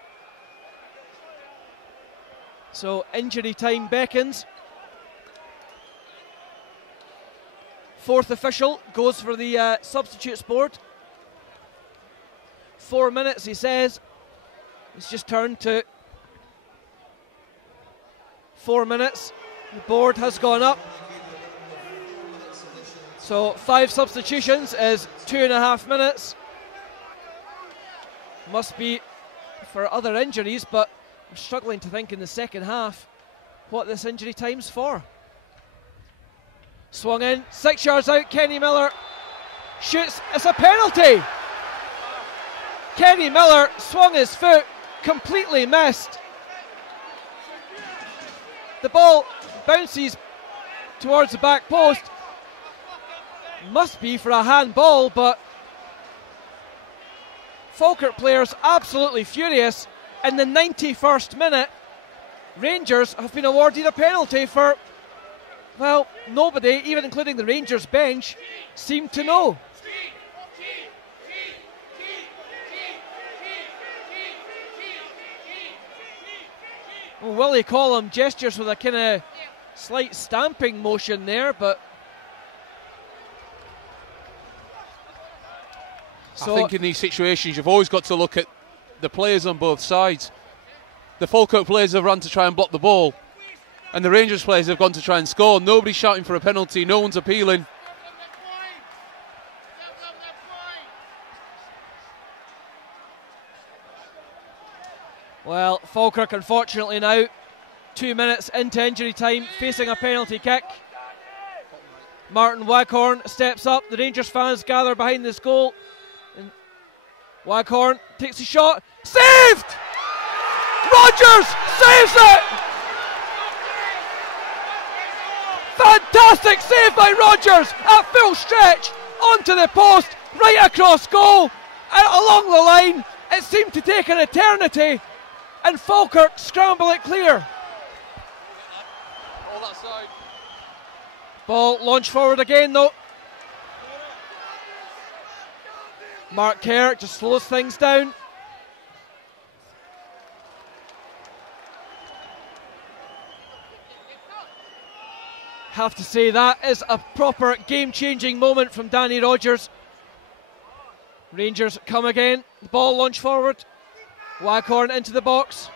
So injury time beckons. Fourth official goes for the substitutes board. 4 minutes, he says. It's just turned to 4 minutes. The board has gone up. So 5 substitutions is 2.5 minutes. Must be for other injuries, but I'm struggling to think in the second half what this injury time's for. Swung in, 6 yards out, Kenny Miller shoots, it's a penalty! Kenny Miller swung his foot, completely missed. The ball bounces towards the back post. Must be for a handball, but Falkirk players absolutely furious. In the 91st minute, Rangers have been awarded a penalty for, well, nobody, even including the Rangers bench, seemed to know. Well, Willie Collum gestures with a kind of slight stamping motion there, but I think in these situations you've always got to look at the players on both sides. The Falkirk players have run to try and block the ball, and the Rangers players have gone to try and score. Nobody's shouting for a penalty, no one's appealing. Well, Falkirk unfortunately now 2 minutes into injury time facing a penalty kick. Martin Waghorn steps up, the Rangers fans gather behind this goal. And Waghorn takes a shot, saved! Rogers saves it! Fantastic save by Rogers at full stretch onto the post, right across goal, out along the line. It seemed to take an eternity, and Falkirk scramble it clear. All that side. Ball launched forward again though. Mark Kerr just slows things down. Have to say that is a proper game-changing moment from Danny Rogers. Rangers come again. The ball launched forward. Waghorn into the box.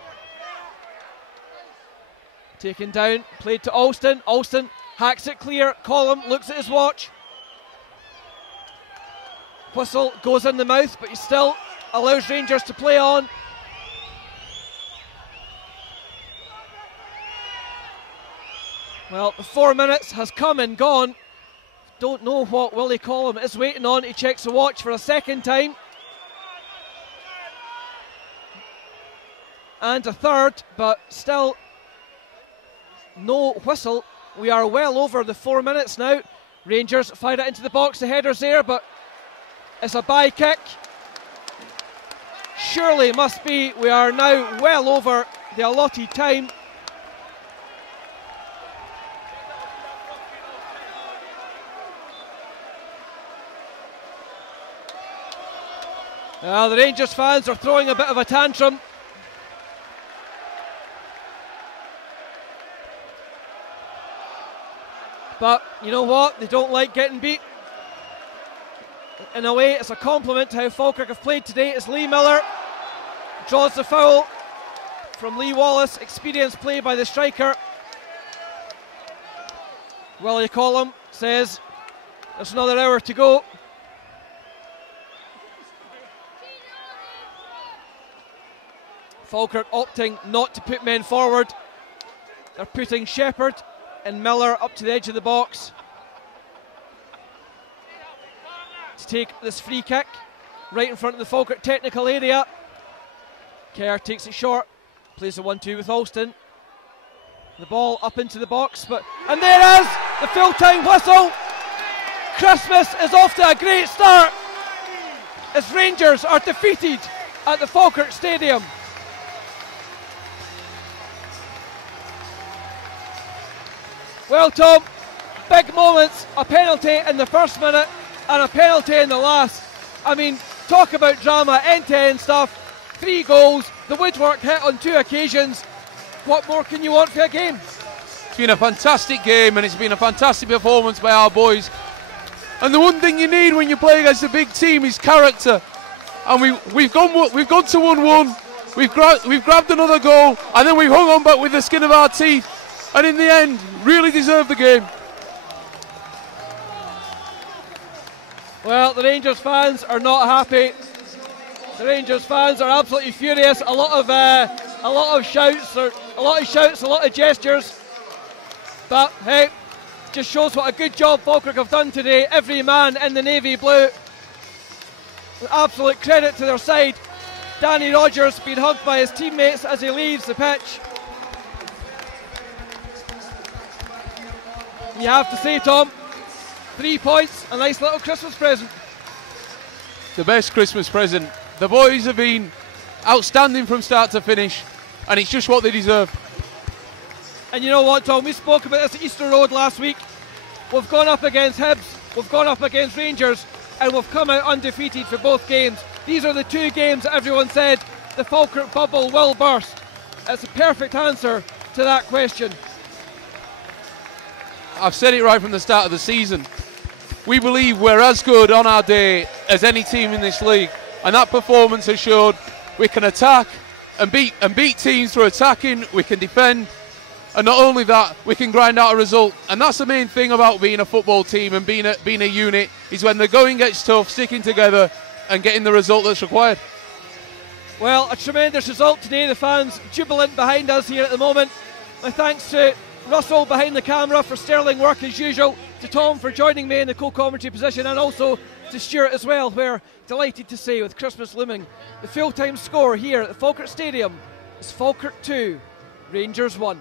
Taken down, played to Alston. Alston hacks it clear. Collum looks at his watch. Whistle goes in the mouth, but he's still allows Rangers to play on. Well, the 4 minutes has come and gone. Don't know what Willie Collum is waiting on. He checks the watch for a second time. And a third, but still no whistle. We are well over the 4 minutes now. Rangers fire it into the box. The header's there, but it's a by kick. Surely must be. We are now well over the allotted time. The Rangers fans are throwing a bit of a tantrum. But you know what? They don't like getting beat. In a way, it's a compliment to how Falkirk have played today. As Lee Miller draws the foul from Lee Wallace. Experienced play by the striker. Willie Collum says there's another hour to go. Falkirk opting not to put men forward. They're putting Shepherd and Miller up to the edge of the box to take this free kick right in front of the Falkirk technical area. Kerr takes it short, plays a 1-2 with Alston. The ball up into the box, and there is the full-time whistle. Christmas is off to a great start as Rangers are defeated at the Falkirk Stadium. Well, Tom, big moments, a penalty in the first minute and a penalty in the last. I mean, talk about drama, end-to-end stuff, 3 goals, the woodwork hit on 2 occasions. What more can you want for a game? It's been a fantastic game and it's been a fantastic performance by our boys. And the one thing you need when you play against a big team is character. And we've gone to 1-1, we've grabbed another goal, and then we've hung on back with the skin of our teeth. And in the end, really deserved the game. Well, the Rangers fans are not happy. The Rangers fans are absolutely furious. A lot of shouts, a lot of gestures. But hey, just shows what a good job Falkirk have done today. Every man in the navy blue. Absolute credit to their side. Danny Rogers being hugged by his teammates as he leaves the pitch. You have to say, Tom, 3 points, a nice little Christmas present. The best Christmas present. The boys have been outstanding from start to finish, and it's just what they deserve. And you know what, Tom, we spoke about this at Easter Road last week. We've gone up against Hibs, we've gone up against Rangers, and we've come out undefeated for both games. These are the 2 games that everyone said the Falkirk bubble will burst. It's a perfect answer to that question. I've said it right from the start of the season. We believe we're as good on our day as any team in this league, and that performance has showed we can attack and beat teams through attacking. We can defend, and not only that, we can grind out a result. And that's the main thing about being a football team and being a unit, is when the going gets tough, sticking together and getting the result that's required. Well, a tremendous result today. The fans jubilant behind us here at the moment. My thanks to Russell behind the camera for sterling work as usual, to Tom for joining me in the co-commentary position, and also to Stuart as well. We're delighted to say, with Christmas looming, the full-time score here at the Falkirk Stadium is Falkirk 2, Rangers 1.